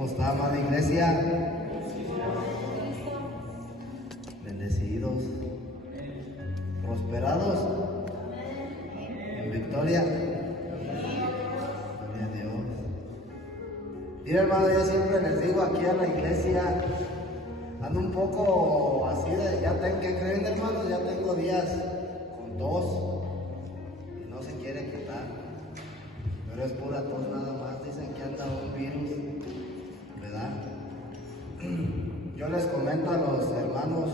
¿Cómo está, amada iglesia? Bendecidos, prosperados, en victoria. Gloria a Dios. Mira, hermano, yo siempre les digo aquí a la iglesia, ando un poco así de, ¿qué creen, hermanos? Ya tengo días con tos y no se quiere quitar, pero es pura tos nada más. Dicen que anda un virus, ¿verdad? Yo les comento a los hermanos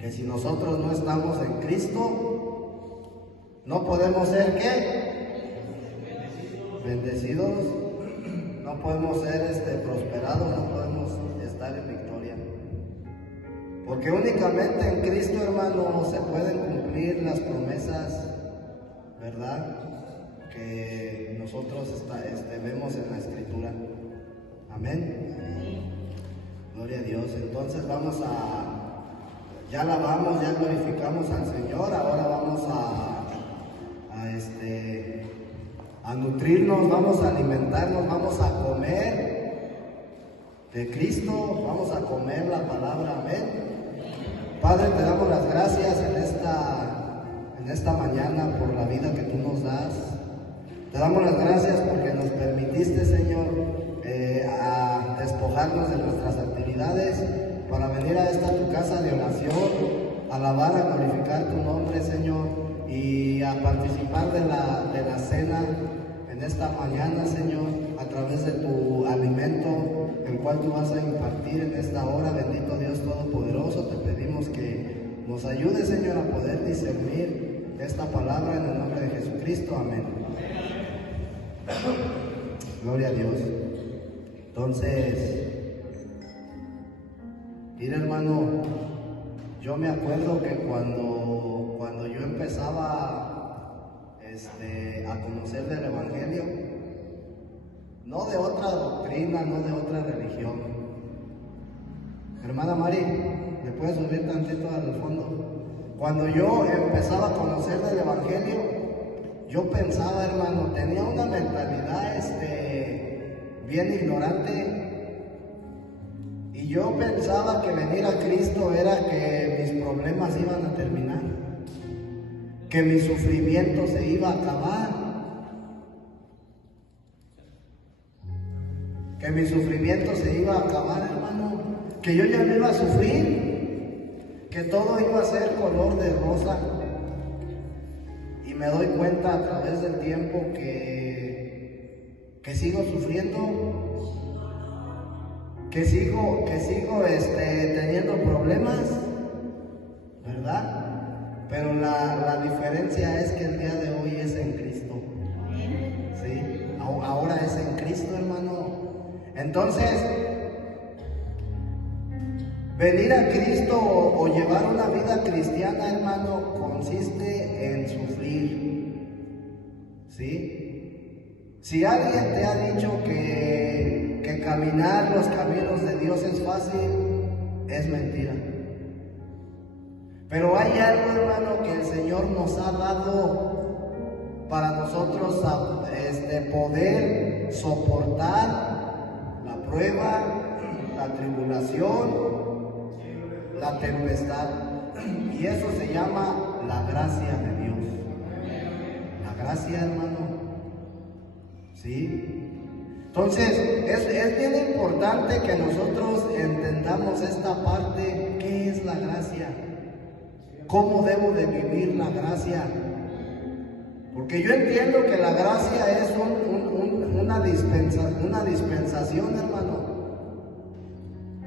que si nosotros no estamos en Cristo, no podemos ser, ¿qué? Bendecidos, no podemos ser prosperados, no podemos estar en victoria. Porque únicamente en Cristo, hermano, se pueden cumplir las promesas, ¿verdad?, que nosotros vemos en la Escritura. Amén. Gloria a Dios. Entonces ya alabamos, ya glorificamos al Señor. Ahora vamos a nutrirnos, vamos a alimentarnos, vamos a comer de Cristo, vamos a comer la palabra. Amén. Padre, te damos las gracias en esta mañana por la vida que tú nos das. Te damos las gracias porque nos permitiste, Señor, a despojarnos de nuestras actividades para venir a tu casa de oración, a alabar, a glorificar tu nombre, Señor, y a participar de la cena en esta mañana, Señor, a través de tu alimento, el cual tú vas a impartir en esta hora. Bendito Dios Todopoderoso, te pedimos que nos ayude, Señor, a poder discernir esta palabra en el nombre de Jesucristo. Amén. Gloria a Dios. Entonces, mira, hermano, yo me acuerdo que cuando yo empezaba a conocer del Evangelio, no de otra doctrina, no de otra religión. Hermana Mari, ¿me puedes subir tantito al fondo? Cuando yo empezaba a conocer del Evangelio, yo pensaba, hermano, tenía una mentalidad bien ignorante, y yo pensaba que venir a Cristo era que mis problemas iban a terminar, que mi sufrimiento se iba a acabar, hermano, que yo ya no iba a sufrir, que todo iba a ser color de rosa. Y me doy cuenta a través del tiempo que sigo sufriendo, que sigo teniendo problemas, ¿verdad? Pero la diferencia es que el día de hoy es en Cristo. ¿Sí? Ahora es en Cristo, hermano. Entonces, venir a Cristo o llevar una vida cristiana, hermano, consiste en sufrir. ¿Sí? Si alguien te ha dicho que caminar los caminos de Dios es fácil, es mentira. Pero hay algo, hermano, que el Señor nos ha dado para nosotros poder soportar la prueba, la tribulación, la tempestad. Y eso se llama la gracia de Dios. La gracia, hermano. ¿Sí? Entonces, es bien importante que nosotros entendamos esta parte. ¿Qué es la gracia? ¿Cómo debo de vivir la gracia? Porque yo entiendo que la gracia es una dispensación, hermano.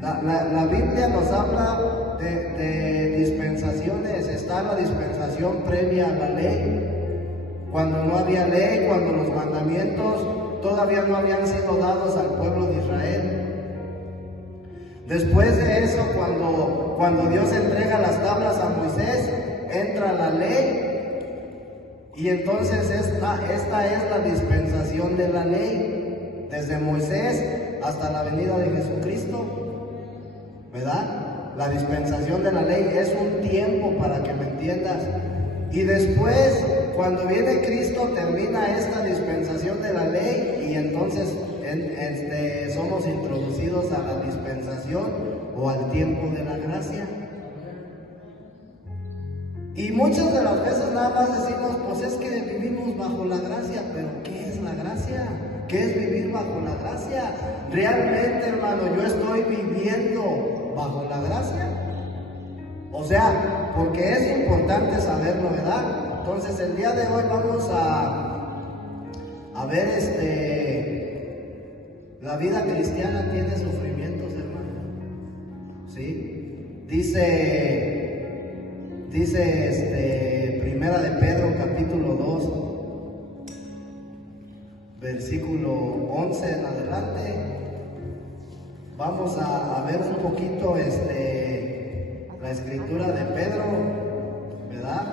La Biblia nos habla de dispensaciones. Está la dispensación previa a la ley, cuando no había ley, cuando los mandamientos todavía no habían sido dados al pueblo de Israel. Después de eso, cuando Dios entrega las tablas a Moisés, entra la ley, y entonces esta es la dispensación de la ley, desde Moisés hasta la venida de Jesucristo, ¿verdad? La dispensación de la ley es un tiempo, para que me entiendas. Y después, cuando viene Cristo, termina esta dispensación de la ley, y entonces somos introducidos a la dispensación o al tiempo de la gracia. Y muchas de las veces nada más decimos, pues es que vivimos bajo la gracia, pero ¿qué es la gracia? ¿Qué es vivir bajo la gracia? Realmente, hermano, yo estoy viviendo bajo la gracia. O sea, porque es importante saberlo, ¿verdad? Entonces el día de hoy vamos a ver la vida cristiana tiene sufrimientos, hermano. ¿Sí? Dice Primera de Pedro, capítulo 2, versículo 11 en adelante. Vamos a ver un poquito la escritura de Pedro, ¿verdad?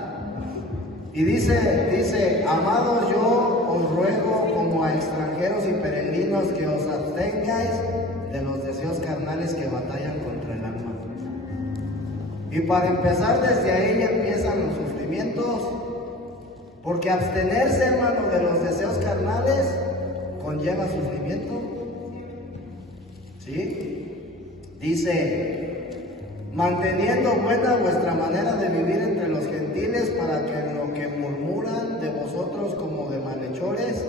Y dice, amados, yo os ruego como a extranjeros y peregrinos que os abstengáis de los deseos carnales que batallan contra el alma. Y para empezar, desde ahí ya empiezan los sufrimientos, porque abstenerse, hermano, de los deseos carnales conlleva sufrimiento. ¿Sí? Dice, manteniendo buena vuestra manera de vivir entre los gentiles, para que lo que murmuran de vosotros como de malhechores,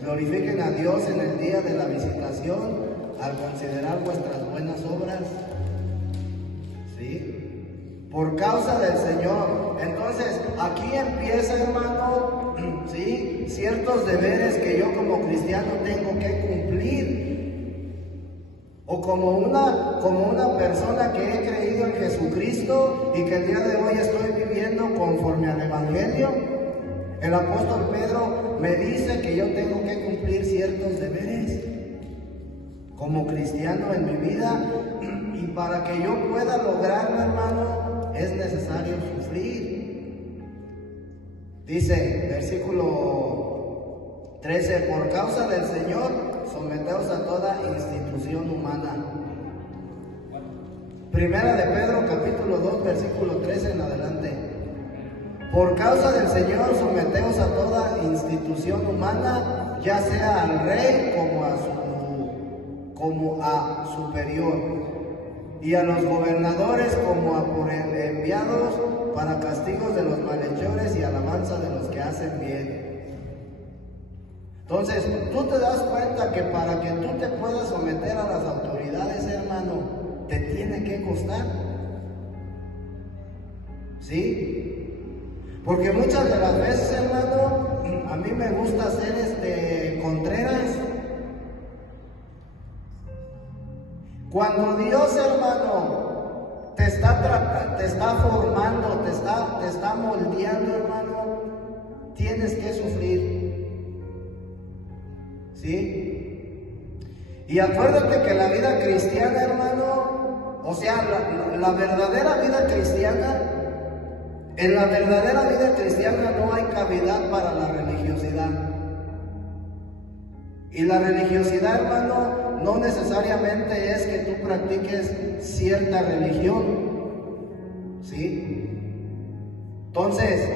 glorifiquen a Dios en el día de la visitación, al considerar vuestras buenas obras. ¿Sí? Por causa del Señor. Entonces, aquí empieza, hermano, ¿sí?, ciertos deberes que yo como cristiano tengo que cumplir. O como una persona que he creído en Jesucristo y que el día de hoy estoy viviendo conforme al Evangelio, el apóstol Pedro me dice que yo tengo que cumplir ciertos deberes como cristiano en mi vida, y para que yo pueda lograrlo, hermano, es necesario sufrir. Dice, versículo 13, por causa del Señor, someteos a toda institución humana. Primera de Pedro, capítulo 2, versículo 13 en adelante. Por causa del Señor, someteos a toda institución humana, ya sea al rey como a superior, y a los gobernadores como a por enviados, para castigos de los malhechores y alabanza de los que hacen bien. Entonces, tú te das cuenta que para que tú te puedas someter a las autoridades, hermano, te tiene que costar. ¿Sí? Porque muchas de las veces, hermano, a mí me gusta ser contreras. Cuando Dios, hermano, te está formando, te está moldeando, hermano, tienes que sufrir. ¿Sí? Y acuérdate que la vida cristiana, hermano, o sea, la verdadera vida cristiana, en la verdadera vida cristiana no hay cavidad para la religiosidad. Y la religiosidad, hermano, no necesariamente es que tú practiques cierta religión. ¿Sí? Entonces,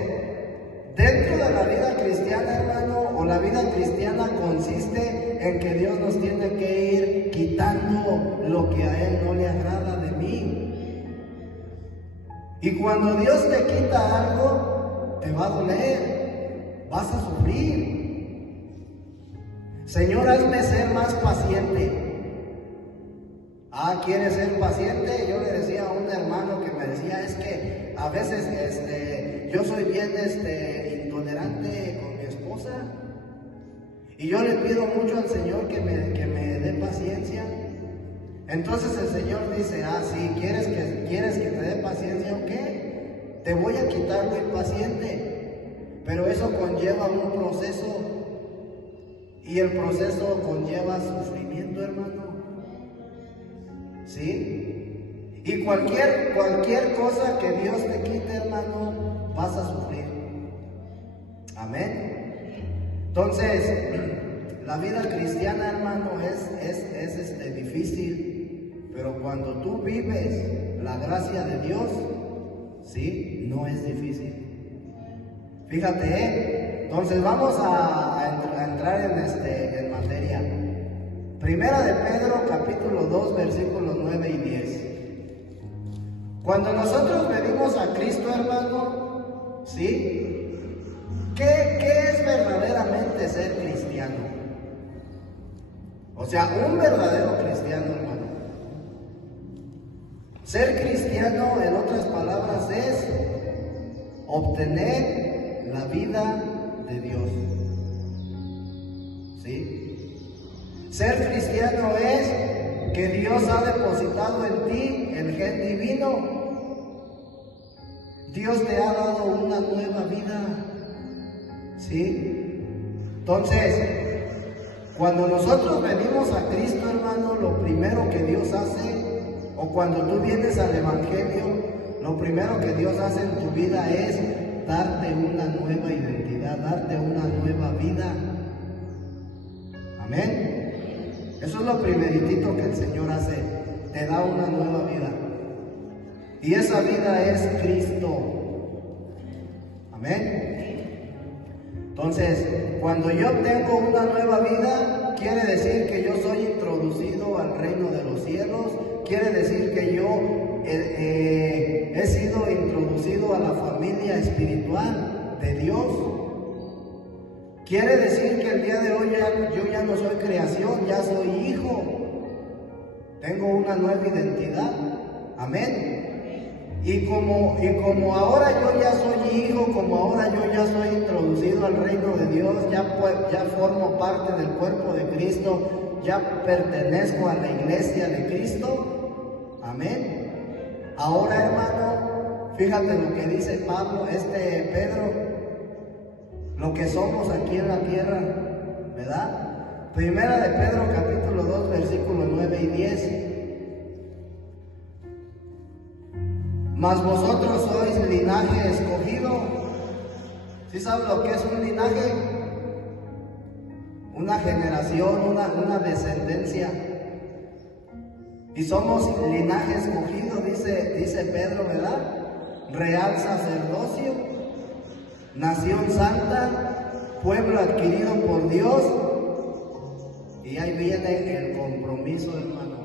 dentro de la vida cristiana, hermano, o la vida cristiana consiste en que Dios nos tiene que ir quitando lo que a Él no le agrada de mí. Y cuando Dios te quita algo, te va a doler, vas a sufrir. Señor, hazme ser más paciente. ¿Quieres ser paciente? Yo le decía a un hermano que me decía, es que a veces yo soy bien intolerante con mi esposa, y yo le pido mucho al Señor que me dé paciencia. Entonces el Señor dice, sí, ¿quieres que te dé paciencia o qué? Te voy a quitar lo impaciente, pero eso conlleva un proceso, y el proceso conlleva sufrimiento, hermano. ¿Sí? Y cualquier cosa que Dios te quite, hermano, vas a sufrir. Amén. Entonces, la vida cristiana, hermano, es difícil, pero cuando tú vives la gracia de Dios, ¿sí?, no es difícil. Fíjate, entonces vamos a entrar en materia. Primera de Pedro, capítulo 2, versículos 9 y 10. Cuando nosotros venimos a Cristo, hermano, ¿sí? ¿Qué es verdaderamente ser cristiano? O sea, un verdadero cristiano, hermano. Ser cristiano, en otras palabras, es obtener la vida de Dios. ¿Sí? Ser cristiano es que Dios ha depositado en ti el gen divino. Dios te ha dado una nueva vida. ¿Sí? Entonces, cuando nosotros venimos a Cristo, hermano, lo primero que Dios hace, o cuando tú vienes al Evangelio, lo primero que Dios hace en tu vida es darte una nueva identidad, darte una nueva vida. Amén. Eso es lo primeritito que el Señor hace, te da una nueva vida. Y esa vida es Cristo. Amén. Entonces, cuando yo tengo una nueva vida, quiere decir que yo soy introducido al reino de los cielos, quiere decir que yo he sido introducido a la familia espiritual de Dios. Quiere decir que el día de hoy yo ya no soy creación, ya soy hijo. Tengo una nueva identidad. Amén. Y como ahora yo ya soy hijo, como ahora yo ya soy introducido al reino de Dios, ya formo parte del cuerpo de Cristo, ya pertenezco a la iglesia de Cristo. Amén. Ahora, hermano, fíjate lo que dice Pedro, lo que somos aquí en la tierra, ¿verdad? Primera de Pedro, capítulo 2, versículos 9 y 10. Mas vosotros sois linaje escogido. ¿Sí sabes lo que es un linaje? Una generación, una descendencia. Y somos linaje escogido, dice Pedro, ¿verdad? Real sacerdocio, nación santa, pueblo adquirido por Dios. Y ahí viene el compromiso, hermano.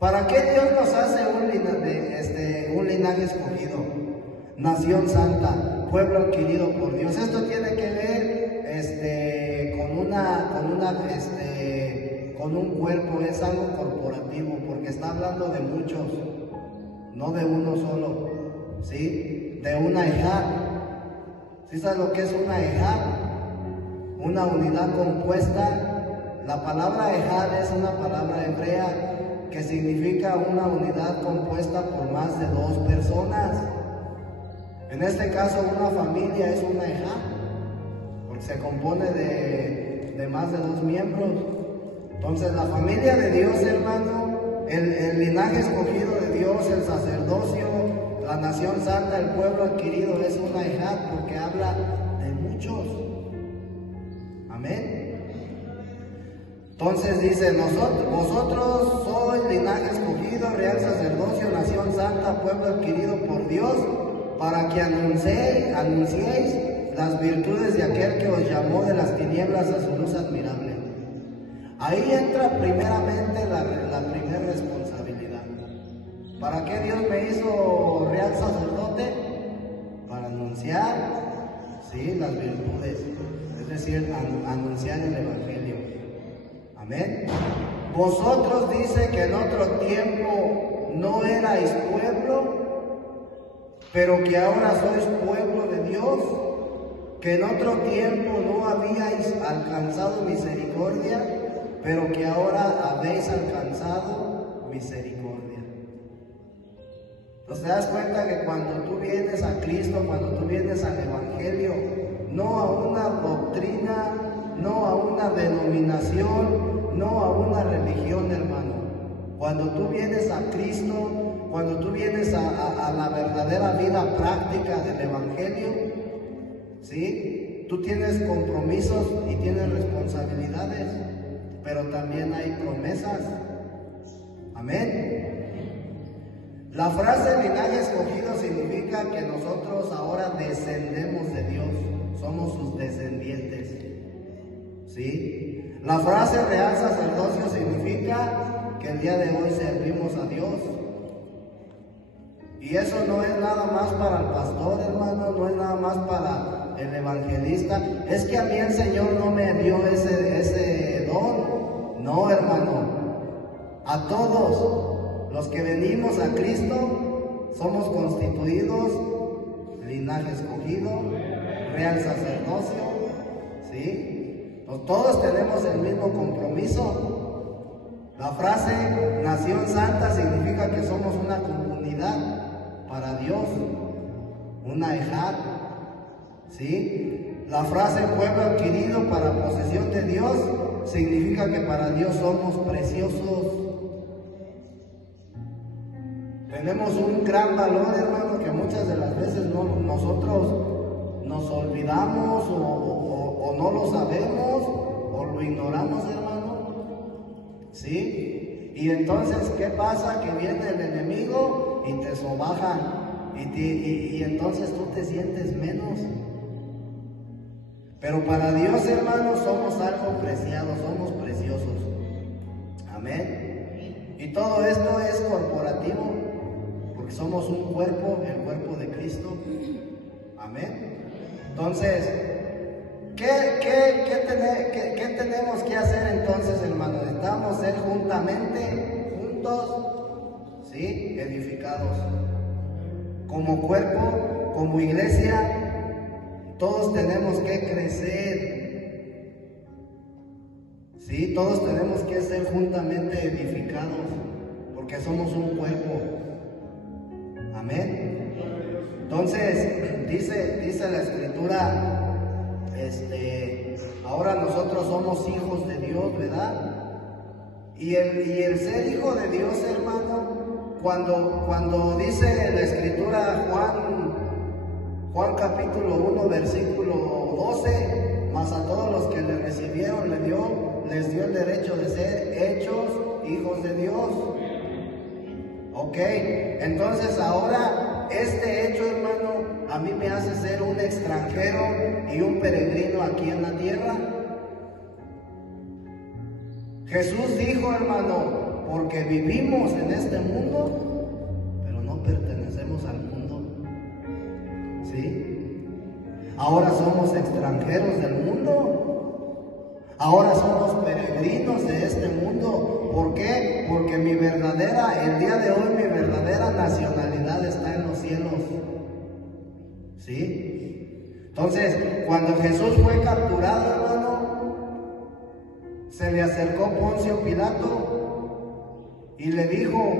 ¿Para qué Dios nos hace un linaje escogido? Nación santa, pueblo adquirido por Dios. Esto tiene que ver con un cuerpo, es algo corporativo, porque está hablando de muchos, no de uno solo, ¿sí? De una ejad. ¿Sí sabes lo que es una ejad? Una unidad compuesta. La palabra ejad es una palabra hebrea que significa una unidad compuesta por más de 2 personas. En este caso, una familia es una ejad, porque se compone de más de 2 miembros. Entonces, la familia de Dios, hermano, el linaje escogido de Dios, el sacerdocio, la nación santa, el pueblo adquirido, es una ejad, porque habla de muchos. Amén. Entonces dice, vosotros sois linaje escogido, real sacerdocio, nación santa, pueblo adquirido por Dios, para que anunciéis las virtudes de aquel que os llamó de las tinieblas a su luz admirable. Ahí entra primeramente la primera responsabilidad. ¿Para qué Dios me hizo real sacerdote? Para anunciar, sí, las virtudes, es decir, anunciar el Evangelio. Amén. Vosotros, dice, que en otro tiempo no erais pueblo, pero que ahora sois pueblo de Dios, que en otro tiempo no habíais alcanzado misericordia, pero que ahora habéis alcanzado misericordia. Entonces te das cuenta que cuando tú vienes a Cristo, cuando tú vienes al Evangelio, no a una doctrina, no a una denominación, no a una religión, hermano. Cuando tú vienes a Cristo, cuando tú vienes a la verdadera vida práctica del Evangelio, ¿sí? Tú tienes compromisos y tienes responsabilidades, pero también hay promesas. Amén. La frase linaje escogido significa que nosotros ahora descendemos de Dios, somos sus descendientes. ¿Sí? La frase real sacerdocio que el día de hoy servimos a Dios. Y eso no es nada más para el pastor, hermano, no es nada más para el evangelista. Es que a mí el Señor no me dio ese don. No, hermano. A todos los que venimos a Cristo somos constituidos linaje escogido, real sacerdocio, ¿sí? Todos tenemos el mismo compromiso. La frase nación santa significa que somos una comunidad para Dios, una ejad, ¿sí? La frase pueblo adquirido para posesión de Dios significa que para Dios somos preciosos. Tenemos un gran valor, hermano, que muchas de las veces nosotros nos olvidamos o no lo sabemos o lo ignoramos, hermano, ¿sí? Y entonces, ¿qué pasa? Que viene el enemigo y te sobaja y entonces tú te sientes menos. Pero para Dios, hermano, somos algo preciado, somos preciosos. Amén. Y todo esto es corporativo, porque somos un cuerpo, el cuerpo de Cristo. Amén. Entonces, ¿qué tenemos que hacer entonces, hermano? Necesitamos ser juntos, ¿sí? Edificados. Como cuerpo, como iglesia, todos tenemos que crecer, ¿sí? Todos tenemos que ser juntamente edificados, porque somos un cuerpo. Amén. Entonces, dice la Escritura, ahora nosotros somos hijos de Dios, ¿verdad? Y el ser hijo de Dios, hermano, cuando dice la Escritura, Juan capítulo 1, versículo 12, mas a todos los que le recibieron les dio el derecho de ser hechos hijos de Dios. Ok, entonces ahora este hecho, hermano, a mí me hace ser un extranjero y un peregrino aquí en la tierra. Jesús dijo, hermano, porque vivimos en este mundo, pero no pertenecemos al mundo, ¿sí? Ahora somos extranjeros del mundo. Ahora somos peregrinos de este mundo. ¿Por qué? Porque el día de hoy, mi verdadera nacionalidad está en los cielos. ¿Sí? Entonces, cuando Jesús fue capturado, hermano, se le acercó Poncio Pilato y le dijo,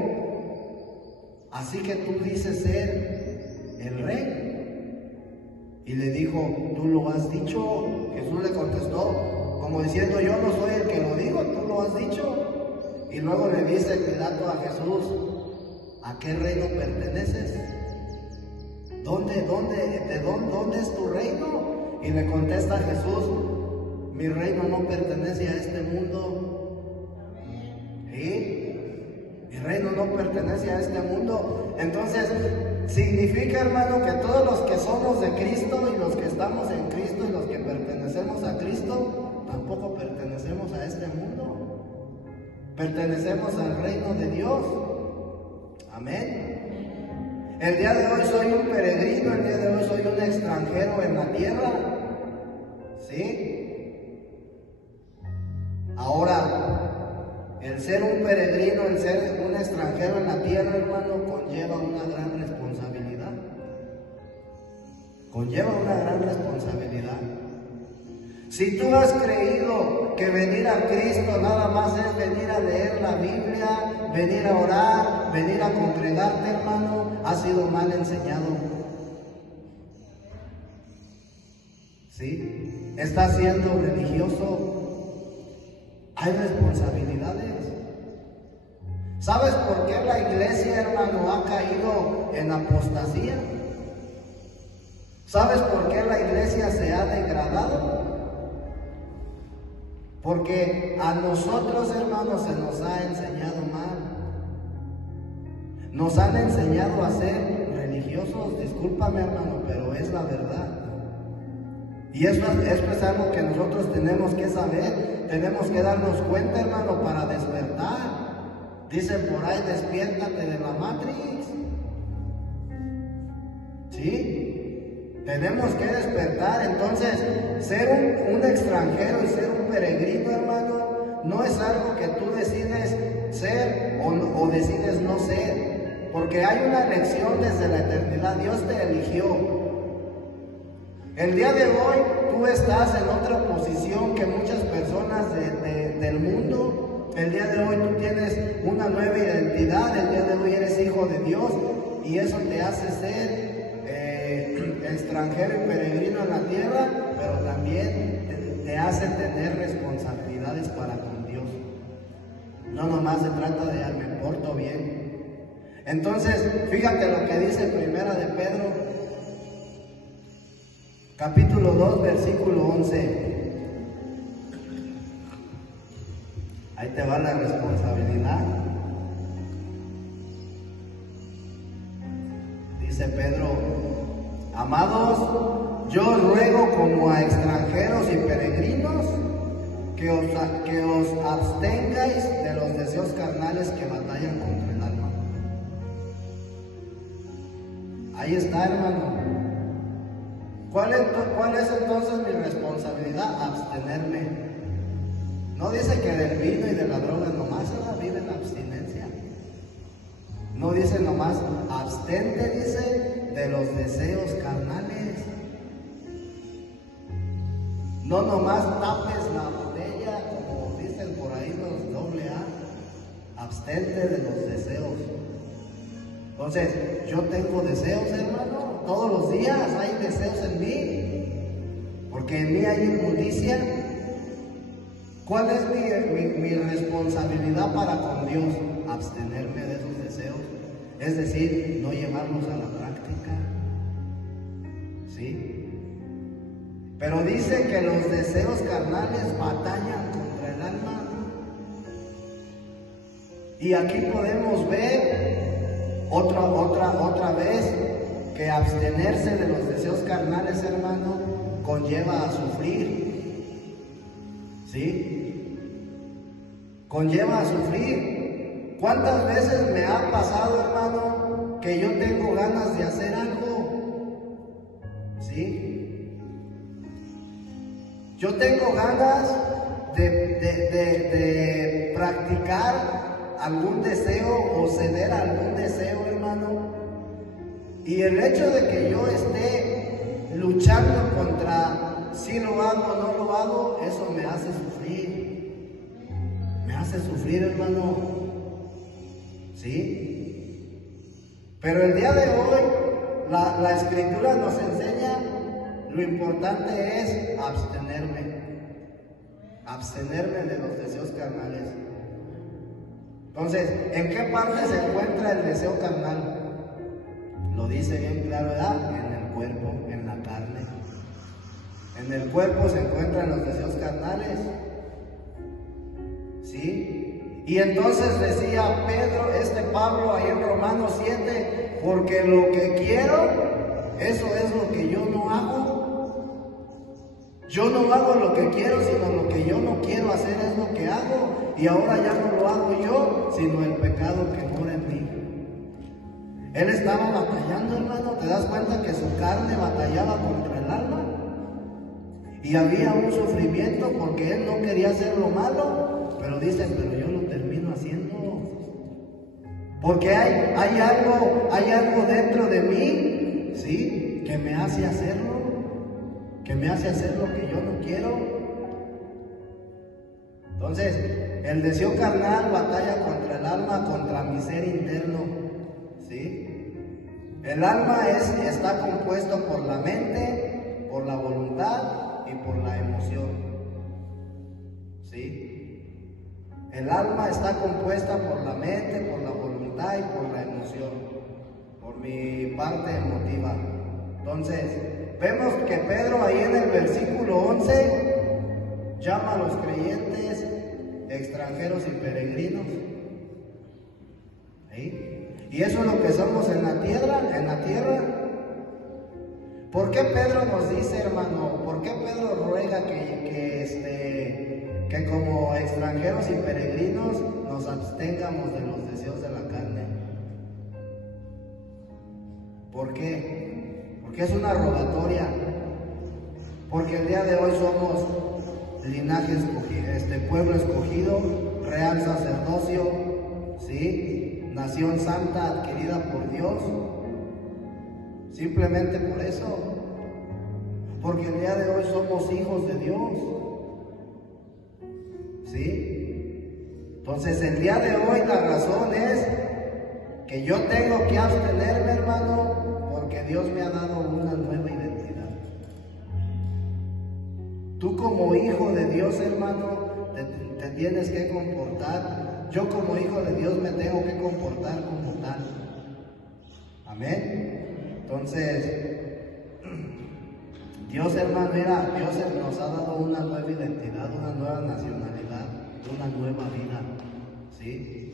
así que tú dices ser el rey. Y le dijo, ¿tú lo has dicho? Jesús le contestó, como diciendo, yo no soy el que lo digo, tú lo has dicho. Y luego le dice Pilato a Jesús, ¿a qué reino perteneces? ¿Dónde es tu reino? Y le contesta Jesús, mi reino no pertenece a este mundo. ¿Sí? Mi reino no pertenece a este mundo. Entonces, significa, hermano, que todos los que somos de Cristo y los que estamos en Cristo y los que pertenecemos a Cristo, tampoco pertenecemos a este mundo. Pertenecemos al reino de Dios. Amén. El día de hoy soy un peregrino, el día de hoy soy un extranjero en la tierra. ¿Sí? Ahora, el ser un peregrino, el ser un extranjero en la tierra, hermano, conlleva una gran responsabilidad. Conlleva una gran responsabilidad. Si tú has creído que venir a Cristo nada más es venir a leer la Biblia, venir a orar, venir a congregarte, hermano, has sido mal enseñado. ¿Sí? Estás siendo religioso. Hay responsabilidades. ¿Sabes por qué la iglesia, hermano, ha caído en apostasía? ¿Sabes por qué la iglesia se ha degradado? Porque a nosotros, hermanos, se nos ha enseñado mal. Nos han enseñado a ser religiosos. Discúlpame, hermano, pero es la verdad. Y eso es algo que nosotros tenemos que saber. Tenemos que darnos cuenta, hermano, para despertar. Dicen por ahí, despiértate de la Matrix. ¿Sí? Tenemos que despertar. Entonces, ser un extranjero y ser un peregrino, hermano, no es algo que tú decides ser o decides no ser, porque hay una elección desde la eternidad. Dios te eligió. El día de hoy tú estás en otra posición que muchas personas del mundo. El día de hoy tú tienes una nueva identidad. El día de hoy eres hijo de Dios y eso te hace ser extranjero y peregrino en la tierra, pero también te hace tener responsabilidades para con Dios. No nomás se trata de me porto bien. Entonces, fíjate lo que dice Primera de Pedro, capítulo 2, versículo 11. Ahí te va la responsabilidad. Dice Pedro: amados, yo ruego como a extranjeros y peregrinos que os abstengáis de los deseos carnales que batallan contra el alma. Ahí está, hermano. ¿Cuál es entonces mi responsabilidad? Abstenerme. No dice que del vino y de la droga nomás se la vive en abstinencia. No dice nomás abstente, dice de los deseos carnales. No nomás tapes la botella, como dicen por ahí los AA. Abstente de los deseos. Entonces, yo tengo deseos, hermano. Todos los días hay deseos en mí, porque en mí hay inmundicia. ¿Cuál es mi responsabilidad para con Dios? Abstenerme de esos deseos, es decir, no llevarlos a la práctica. ¿Sí? Pero dice que los deseos carnales batallan contra el alma. Y aquí podemos ver otra vez que abstenerse de los deseos carnales, hermano, conlleva a sufrir. ¿Sí? Conlleva a sufrir. ¿Cuántas veces me ha pasado, hermano, que yo tengo ganas de hacer algo? ¿Sí? Yo tengo ganas de practicar algún deseo o ceder a algún deseo, hermano. Y el hecho de que yo esté luchando contra si lo hago o no lo hago, eso me hace sufrir. Me hace sufrir, hermano. ¿Sí? Pero el día de hoy, la Escritura nos enseña, lo importante es abstenerme. Abstenerme de los deseos carnales. Entonces, ¿en qué parte se encuentra el deseo carnal? Lo dice bien claro, ¿verdad? En el cuerpo, en la carne. En el cuerpo se encuentran los deseos carnales. ¿Sí? Y entonces decía Pablo ahí en Romanos 7, porque lo que quiero, eso es lo que yo no hago. Yo no hago lo que quiero, sino lo que yo no quiero hacer es lo que hago. Y ahora ya no lo hago yo, sino el pecado que mora en mí. Él estaba batallando, hermano. ¿Te das cuenta que su carne batallaba contra el alma? Y había un sufrimiento porque él no quería hacer lo malo, pero dicen, pero yo lo termino haciendo. Porque hay algo dentro de mí, ¿sí? Que me hace hacerlo, que me hace hacer lo que yo no quiero. Entonces, el deseo carnal batalla contra el alma, contra mi ser interno, ¿sí? El alma está compuesto por la mente, por la voluntad y por la emoción, ¿sí? El alma está compuesta por la mente, por la voluntad y por la emoción, por mi parte emotiva. Entonces, vemos que Pedro ahí en el versículo 11 llama a los creyentes extranjeros y peregrinos. ¿Sí? Y eso es lo que somos en la tierra, ¿Por qué Pedro nos dice, hermano? ¿Por qué Pedro ruega que como extranjeros y peregrinos nos abstengamos de los deseos de la carne. ¿Por qué? Porque es una rogatoria. Porque el día de hoy somos linaje escogido, pueblo escogido, real sacerdocio, ¿sí? Nación santa adquirida por Dios. Simplemente por eso. Porque el día de hoy somos hijos de Dios. ¿Sí? Entonces el día de hoy la razón es que yo tengo que abstenerme, hermano, porque Dios me ha dado una nueva identidad. Tú como hijo de Dios, hermano, te tienes que comportar. Yo como hijo de Dios me tengo que comportar como tal. Amén. Entonces, Dios, hermano, mira, Dios nos ha dado una nueva identidad, una nueva nacionalidad, una nueva vida, ¿sí?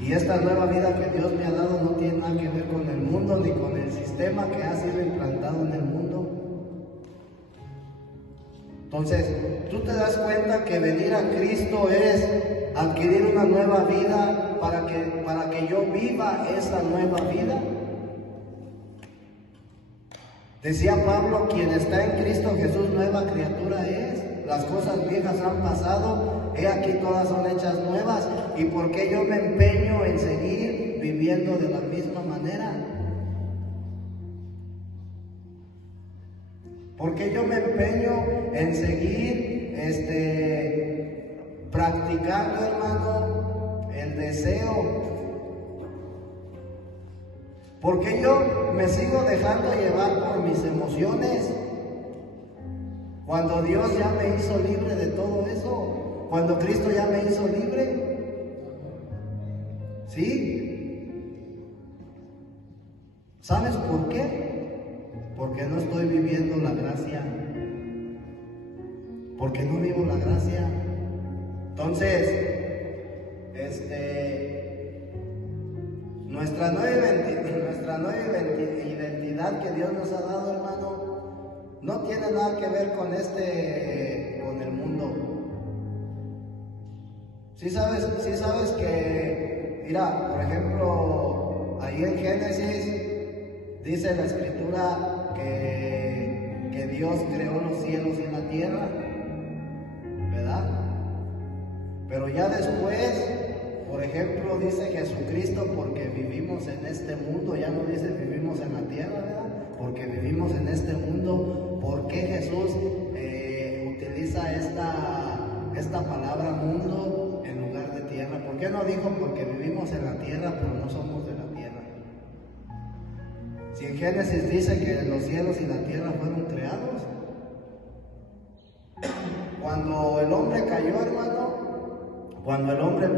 Y esta nueva vida que Dios me ha dado no tiene nada que ver con el mundo ni con el sistema que ha sido implantado en el mundo. Entonces, tú te das cuenta que venir a Cristo es adquirir una nueva vida para que yo viva esa nueva vida. Decía Pablo, quien está en Cristo Jesús, nueva criatura es. Las cosas viejas han pasado, he aquí todas son hechas nuevas. ¿Y por qué yo me empeño en seguir viviendo de la misma manera? ¿Por qué yo me empeño en seguir practicando, hermano, el deseo? ¿Por qué yo me sigo dejando llevar por mis emociones? Cuando Dios ya me hizo libre de todo eso, cuando Cristo ya me hizo libre. ¿Sí? ¿Sabes por qué? Porque no estoy viviendo la gracia. Porque no vivo la gracia. Entonces, nuestra nueva identidad que Dios nos ha dado, hermano, no tiene nada que ver con el mundo. Sí sabes que, mira, por ejemplo, ahí en Génesis dice la Escritura que Dios creó los cielos y la tierra, ¿verdad? Pero ya después, por ejemplo, dice Jesucristo, porque vivimos en este mundo, ya no dice vivimos en la tierra, ¿verdad? Porque vivimos en este mundo. ¿Por qué Jesús utiliza esta palabra mundo en lugar de tierra? ¿Por qué no dijo porque vivimos en la tierra, pero no somos de la tierra? Si en Génesis dice que los cielos y la tierra fueron creados, cuando el hombre cayó, hermano, cuando el hombre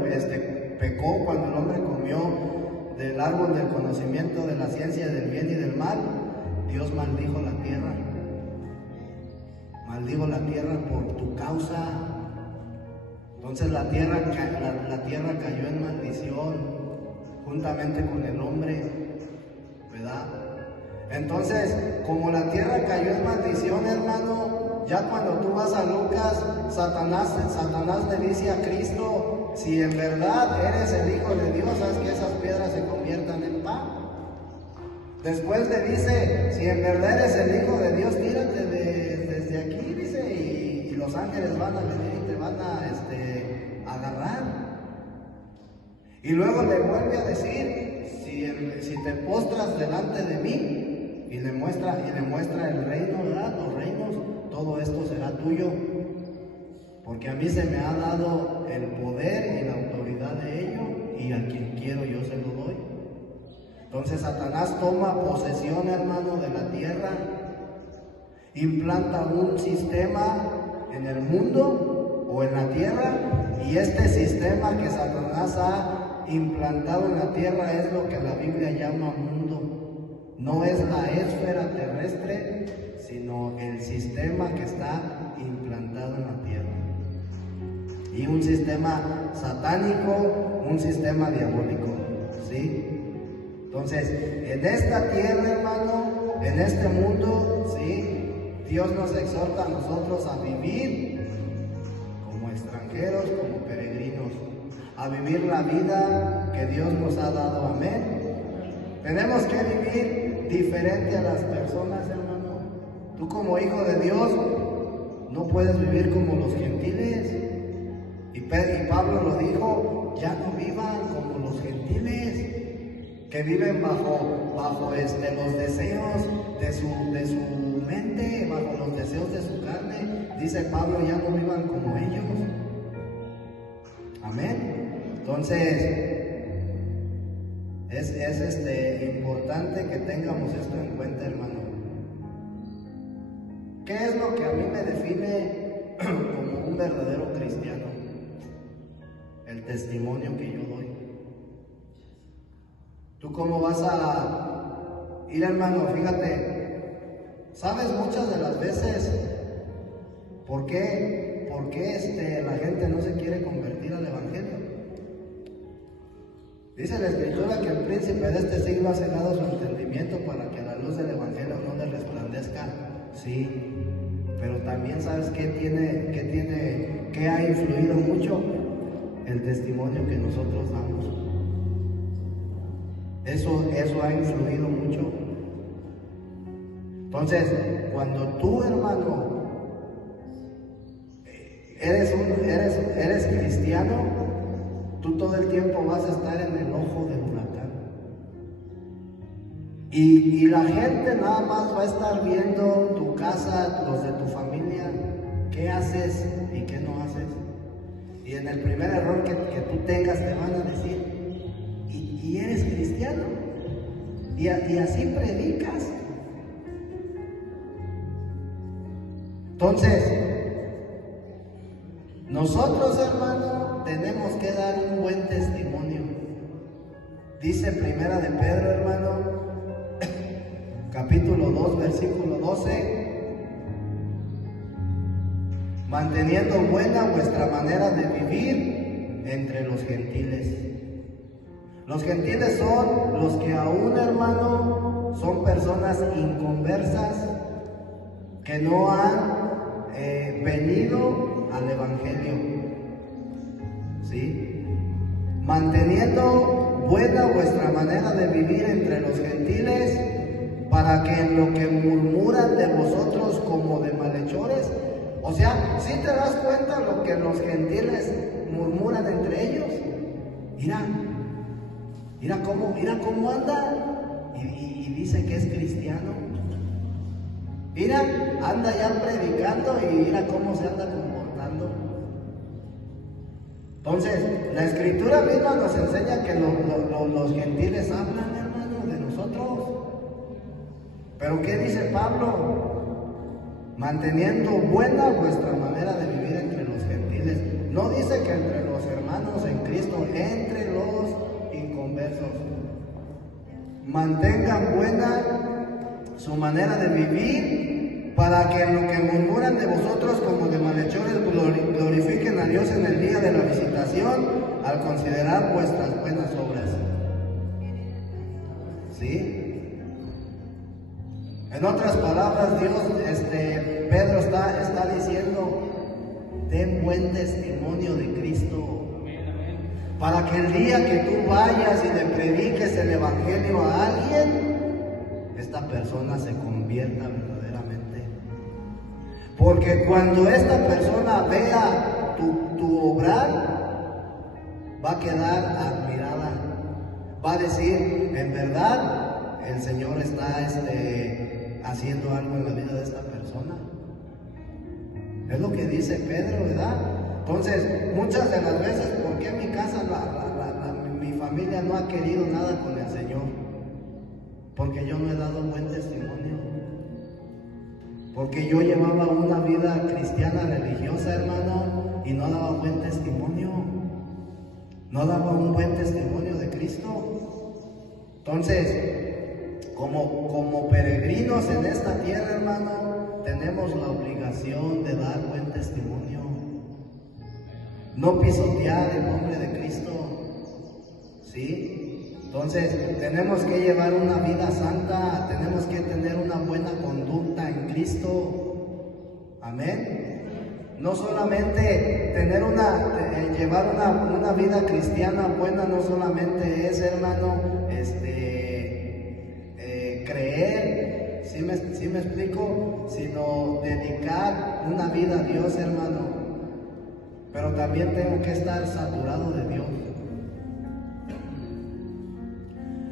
pecó, cuando el hombre comió del árbol del conocimiento de la ciencia del bien y del mal, Dios maldijo la tierra. Maldijo la tierra por tu causa. Entonces la tierra cayó en maldición juntamente con el hombre, ¿verdad? Entonces, como la tierra cayó en maldición, hermano, ya cuando tú vas a Lucas, Satanás le dice a Cristo, si en verdad eres el Hijo de Dios, haz que esas piedras se conviertan en pan. Después le dice, si en verdad eres el Hijo de Dios, tírate desde aquí, dice, y los ángeles van a venir y te van a agarrar. Y luego le vuelve a decir, si te postras delante de mí, y le muestra el reino, ¿verdad? Los reinos, todo esto será tuyo, porque a mí se me ha dado el poder y la autoridad de ello, y a quien quiero yo se lo doy. Entonces Satanás toma posesión, hermano, de la tierra, implanta un sistema en el mundo o en la tierra, y este sistema que Satanás ha implantado en la tierra es lo que la Biblia llama mundo. No es la esfera terrestre, sino el sistema que está implantado en la tierra. Y un sistema satánico, un sistema diabólico, ¿sí? Entonces, en esta tierra, hermano, en este mundo, ¿sí? Dios nos exhorta a nosotros a vivir como extranjeros, como peregrinos. a vivir la vida que Dios nos ha dado. Amén. Tenemos que vivir diferente a las personas, hermano. Tú como hijo de Dios no puedes vivir como los gentiles. Y Pablo lo dijo, ya no vivan como los gentiles, que viven bajo los deseos de su mente, bajo los deseos de su carne. Dice Pablo, ya no vivan como ellos. Amén. Entonces, es importante que tengamos esto en cuenta, hermano. ¿Qué es lo que a mí me define como un verdadero cristiano? El testimonio que yo doy. ¿Tú cómo vas a ir, hermano? Fíjate, ¿sabes muchas de las veces por qué la gente no se quiere convertir al Evangelio? Dice la Escritura que el príncipe de este siglo ha cegado su entendimiento para que la luz del Evangelio no le resplandezca. Sí, pero también ¿sabes qué ha influido mucho? El testimonio que nosotros damos. Eso ha influido mucho. Entonces, cuando tú, hermano, eres cristiano, tú todo el tiempo vas a estar en el ojo del huracán. Y la gente nada más va a estar viendo tu casa, los de tu familia, qué haces y qué no haces. Y en el primer error que tú tengas te van a decir, ¿y eres cristiano? ¿Y así predicas? Entonces, nosotros, hermano, tenemos que dar un buen testimonio. Dice Primera de Pedro, hermano, capítulo 2, versículo 12, manteniendo buena vuestra manera de vivir entre los gentiles. Los gentiles son los que aún, hermano, son personas inconversas, que no han venido al Evangelio. ¿Sí? Manteniendo buena vuestra manera de vivir entre los gentiles, para que en lo que murmuran de vosotros como de malhechores, o sea, ¿sí te das cuenta lo que los gentiles murmuran entre ellos? Mira cómo anda y dice que es cristiano. Mira, anda ya predicando y mira cómo se anda comportando. Entonces, la Escritura misma nos enseña que los gentiles hablan, hermano, de nosotros. Pero ¿qué dice Pablo? Manteniendo buena vuestra manera de vivir entre los gentiles. No dice que entre los hermanos en Cristo, entre los inconversos. Mantengan buena su manera de vivir, para que en lo que murmuran de vosotros como de malhechores glorifiquen a Dios en el día de la visitación, al considerar vuestras buenas obras. ¿Sí? En otras palabras, Pedro está diciendo, ten buen testimonio de Cristo, para que el día que tú vayas y le prediques el Evangelio a alguien, esta persona se convierta verdaderamente. Porque cuando esta persona vea tu obrar, va a quedar admirada. Va a decir, en verdad, el Señor está haciendo algo en la vida de esta persona. Es lo que dice Pedro, ¿verdad? Entonces, muchas de las veces, ¿por qué en mi casa mi familia no ha querido nada con el Señor? Porque yo no he dado buen testimonio. Porque yo llevaba una vida cristiana religiosa, hermano, y no daba buen testimonio. No daba un buen testimonio de Cristo. Entonces, como peregrinos en esta tierra, hermano, tenemos la obligación de dar buen testimonio. No pisotear el nombre de Cristo. ¿Sí? Entonces, tenemos que llevar una vida santa, tenemos que tener una buena conducta en Cristo. Amén. No solamente llevar una vida cristiana buena, no solamente es, hermano, creer, ¿sí me explico? Sino dedicar una vida a Dios, hermano. Pero también tengo que estar saturado de Dios.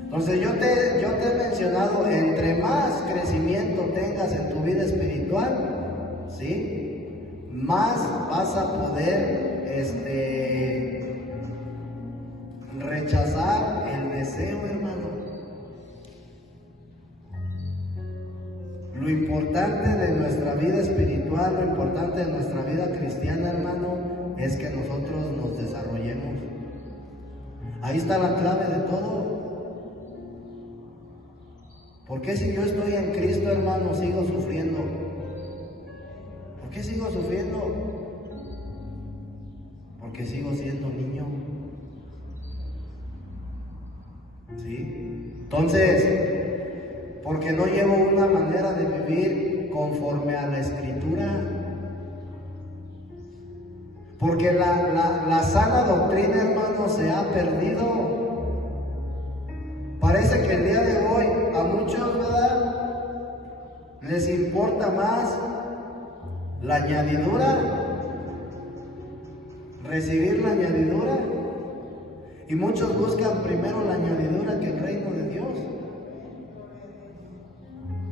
Entonces yo te he mencionado, entre más crecimiento tengas en tu vida espiritual, ¿sí? Más vas a poder rechazar el deseo, hermano. Lo importante de nuestra vida espiritual, lo importante de nuestra vida cristiana, hermano, es que nosotros nos desarrollemos. Ahí está la clave de todo. ¿Por qué si yo estoy en Cristo, hermano, sigo sufriendo? ¿Por qué sigo sufriendo? Porque sigo siendo niño. ¿Sí? Entonces, porque no llevo una manera de vivir conforme a la Escritura. Porque la sana doctrina, hermano, se ha perdido. Parece que el día de hoy a muchos, ¿verdad?, les importa más la añadidura, recibir la añadidura, y muchos buscan primero la añadidura que el reino de Dios.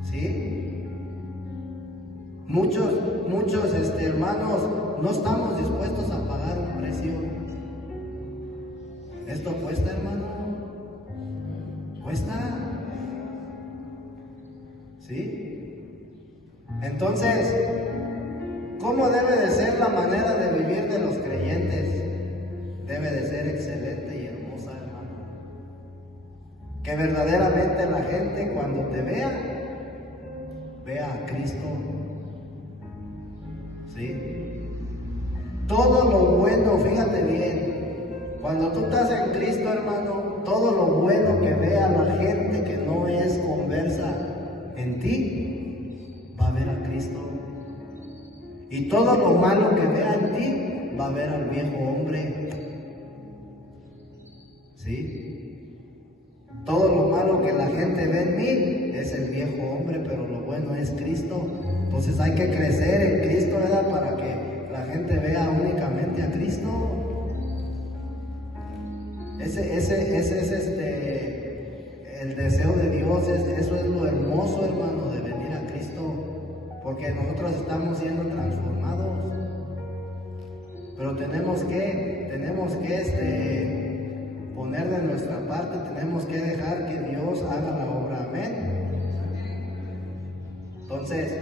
¿Sí? Muchos hermanos no estamos dispuestos a pagar un precio. Esto cuesta, hermano. Cuesta. ¿Sí? Entonces, ¿cómo debe de ser la manera de vivir de los creyentes? Debe de ser excelente y hermosa, hermano. Que verdaderamente la gente, cuando te vea a Cristo. ¿Sí? Todo lo bueno, fíjate bien, cuando tú estás en Cristo, hermano, todo lo bueno que vea la gente que no es conversa en ti, va a ver a Cristo. Y todo lo malo que vea en ti, va a ver al viejo hombre. ¿Sí? Todo lo malo que la gente ve en mí es el viejo hombre, pero lo bueno es Cristo. Entonces hay que crecer en Cristo, ¿verdad? Para que la gente vea únicamente a Cristo. Ese es el deseo de Dios. Eso es lo hermoso, hermano, de venir a Cristo, porque nosotros estamos siendo transformados. Pero tenemos que poner de nuestra parte, tenemos que dejar que Dios haga la obra. Amén. Entonces,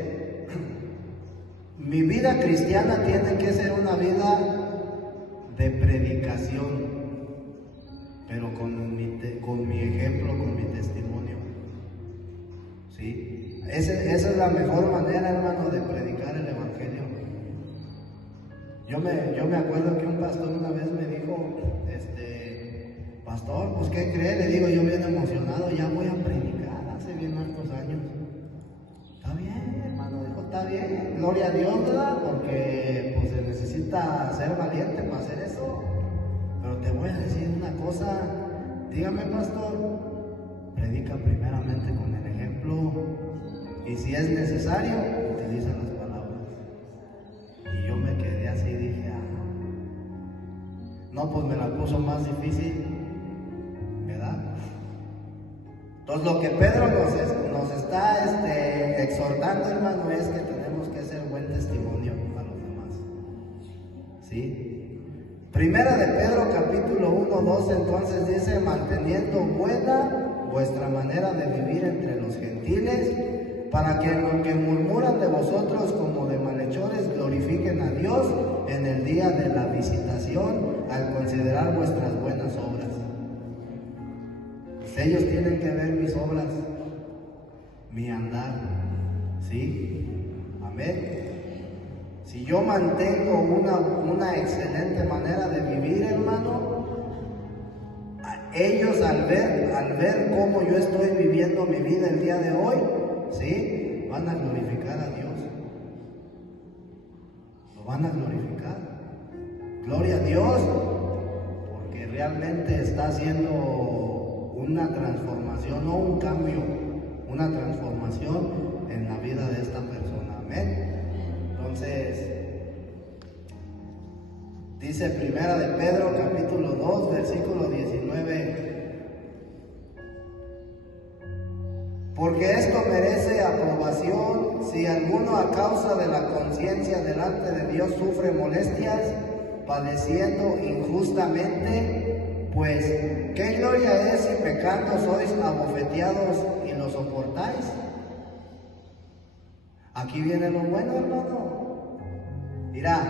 mi vida cristiana tiene que ser una vida de predicación, pero con mi ejemplo, con mi testimonio. ¿Sí? Esa es la mejor manera, hermano, de predicar el Evangelio. Yo me acuerdo que un pastor una vez me dijo, pastor, pues ¿qué cree? Le digo yo bien emocionado, ya voy a predicar hace bien hartos años. Está bien, hermano, dijo, está bien, gloria a Dios, ¿verdad? Porque pues se necesita ser valiente para hacer eso. Pero te voy a decir una cosa, dígame, pastor, predica primeramente con el ejemplo, y si es necesario, utiliza las palabras. Y yo me quedé así y dije, no, pues me la puso más difícil, ¿verdad? Entonces lo que Pedro nos está exhortando, hermano, es que tenemos que ser buen testimonio a los demás. ¿Sí? Primera de Pedro capítulo 1, 12, entonces dice, manteniendo buena vuestra manera de vivir entre los gentiles, para que los que murmuran de vosotros como de malhechores glorifiquen a Dios en el día de la visitación, al considerar vuestras buenas obras. Pues ellos tienen que ver mis obras, mi andar. ¿Sí? Amén. Si yo mantengo una excelente manera de vivir, hermano, ellos al ver cómo yo estoy viviendo mi vida el día de hoy, ¿sí?, van a glorificar a Dios. Lo van a glorificar. Gloria a Dios, porque realmente está haciendo una transformación, no un cambio, una transformación en la vida de esta persona. Amén. Entonces, dice Primera de Pedro, capítulo 2, versículo 19. Porque esto merece aprobación si alguno a causa de la conciencia delante de Dios sufre molestias, padeciendo injustamente, pues qué gloria es si pecando sois abofeteados y lo soportáis. Aquí viene lo bueno, hermano. Mira,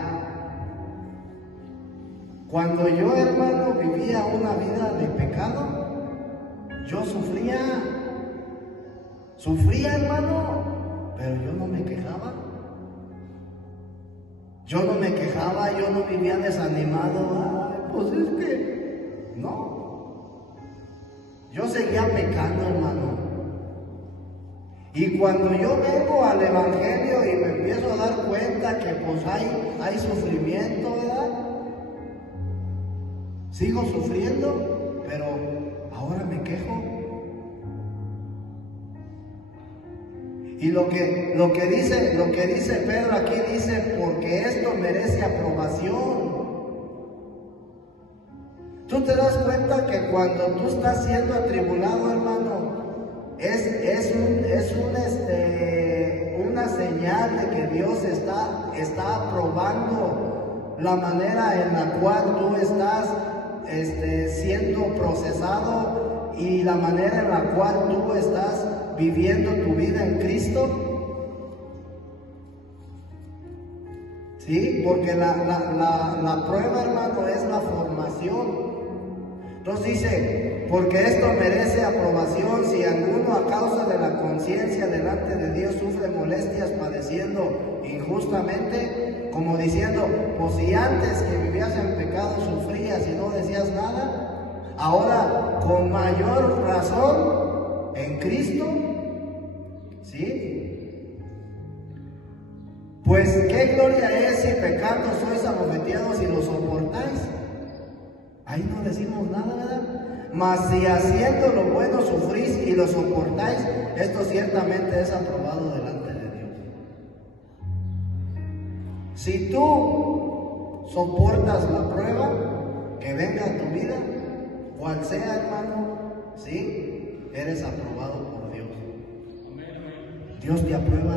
cuando yo, hermano, vivía una vida de pecado, yo sufría, hermano, pero yo no me quejaba. Yo no vivía desanimado. Ay, pues es que, no. Yo seguía pecando, hermano. Y cuando yo vengo al Evangelio y me empiezo a dar cuenta que pues hay sufrimiento, ¿verdad? Sigo sufriendo, pero ahora me quejo. Y lo que dice Pedro aquí dice, porque esto merece aprobación. Tú te das cuenta que cuando tú estás siendo atribulado, hermano, es una señal de que Dios está aprobando la manera en la cual tú estás siendo procesado y la manera en la cual tú estás viviendo tu vida en Cristo. ¿Sí? Porque la prueba, hermano, es la formación. Entonces dice, porque esto merece aprobación si alguno a causa de la conciencia delante de Dios sufre molestias padeciendo injustamente, como diciendo, pues si antes que vivías en pecado sufrías y no decías nada, ahora con mayor razón en Cristo, ¿sí? Pues qué gloria es si pecando sois abofeteados y lo soportáis. Ahí no decimos nada, ¿verdad? Mas si haciendo lo bueno sufrís y lo soportáis, esto ciertamente es aprobado delante de Dios. Si tú soportas la prueba que venga a tu vida, cual sea, hermano, ¿sí? Eres aprobado por Dios. Dios te aprueba.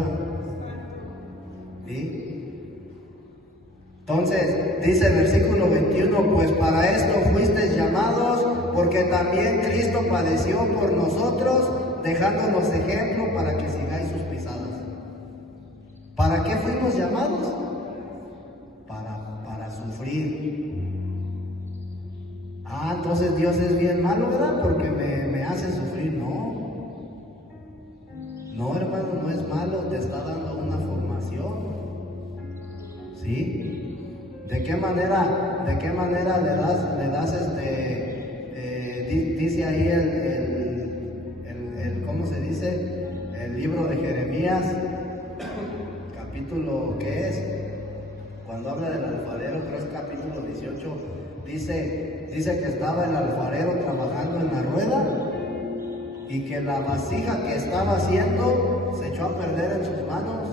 ¿Sí? Entonces, dice el versículo 21, pues para esto fuisteis llamados, porque también Cristo padeció por nosotros, dejándonos ejemplo para que sigáis sus pisadas. ¿Para qué fuimos llamados? Para sufrir. Ah, entonces Dios es bien malo, ¿verdad? Porque me hace sufrir. No, hermano, no es malo, te está dando una formación. ¿Sí? ¿De qué manera le das dice ahí ¿cómo se dice? El libro de Jeremías, capítulo, ¿qué es? Cuando habla del alfarero, creo que es capítulo 18, dice que estaba el alfarero trabajando en la rueda y que la vasija que estaba haciendo se echó a perder en sus manos.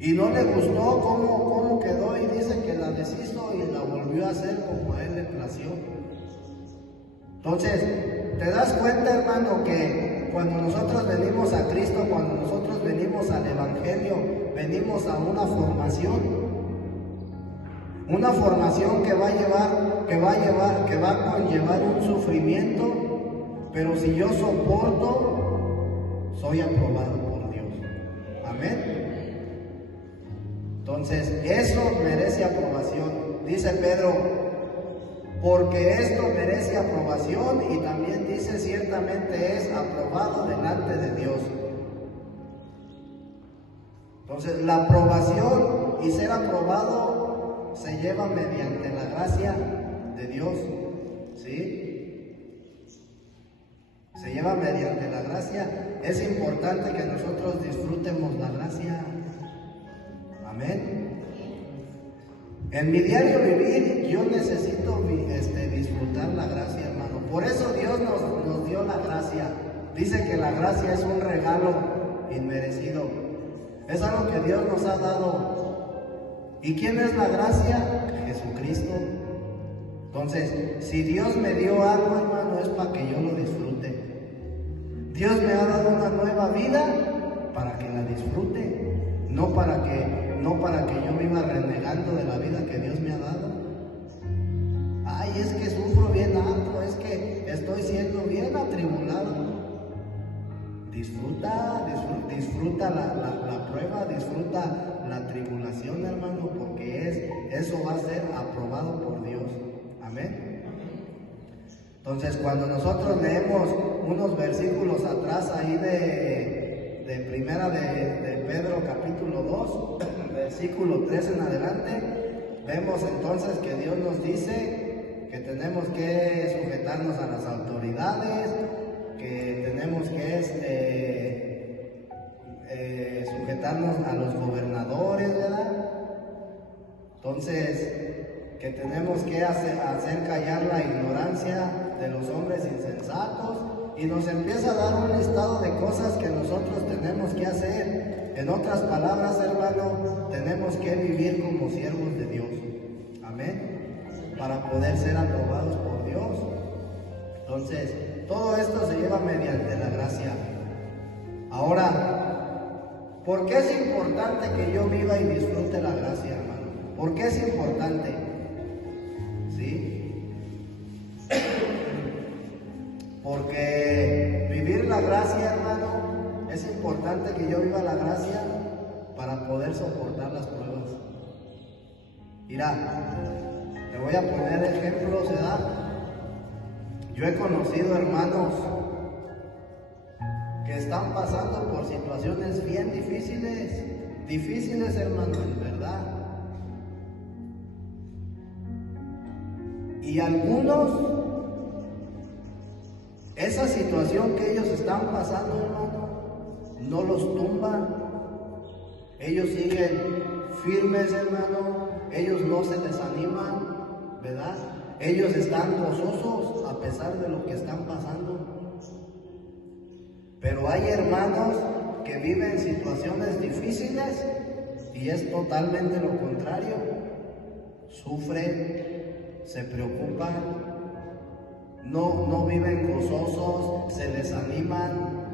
Y no le gustó cómo quedó y dice que la deshizo y la volvió a hacer como a él le plació. Entonces, ¿te das cuenta, hermano, que cuando nosotros venimos a Cristo, cuando nosotros venimos al Evangelio, venimos a una formación? Una formación que va a conllevar un sufrimiento, pero si yo soporto, soy aprobado por Dios. Amén. Entonces, eso merece aprobación. Dice Pedro, porque esto merece aprobación, y también dice, ciertamente es aprobado delante de Dios. Entonces, la aprobación y ser aprobado se lleva mediante la gracia de Dios, ¿sí? Se lleva mediante la gracia. Es importante que nosotros disfrutemos la gracia. Amén. En mi diario vivir yo necesito disfrutar la gracia, hermano. Por eso Dios nos dio la gracia. Dice que la gracia es un regalo inmerecido. Es algo que Dios nos ha dado. ¿Y quién es la gracia? Jesucristo. Entonces, si Dios me dio algo, hermano, es para que yo lo disfrute. Dios me ha dado una nueva vida para que la disfrute, no para que yo viva renegando de la vida que Dios me ha dado. Ay, es que sufro bien alto, es que estoy siendo bien atribulado. Disfruta la prueba, disfruta la tribulación, hermano, porque eso va a ser aprobado por Dios. Amén. Entonces, cuando nosotros leemos unos versículos atrás ahí de primera de Pedro capítulo 2, versículo 3 en adelante, vemos entonces que Dios nos dice que tenemos que sujetarnos a las autoridades, que tenemos que sujetarnos a los gobernadores, ¿verdad? Entonces, que tenemos que hacer callar la ignorancia de los hombres insensatos, y nos empieza a dar un listado de cosas que nosotros tenemos que hacer. En otras palabras, hermano, tenemos que vivir como siervos de Dios. Amén. Para poder ser aprobados por Dios. Entonces, todo esto se lleva mediante la gracia. Ahora, ¿por qué es importante que yo viva y disfrute la gracia, hermano? ¿Por qué es importante? ¿Sí? Porque vivir la gracia, hermano, es importante que yo viva la gracia para poder soportar las pruebas. Mira, te voy a poner ejemplos, ¿verdad? Yo he conocido hermanos que están pasando por situaciones bien difíciles, hermano, en verdad. Y algunos, esa situación que ellos están pasando, hermano, no los tumba. Ellos siguen firmes, hermano. Ellos no se desaniman, ¿verdad? Ellos están gozosos a pesar de lo que están pasando. Pero hay hermanos que viven situaciones difíciles y es totalmente lo contrario. Sufren, se preocupan, no viven gozosos, se desaniman.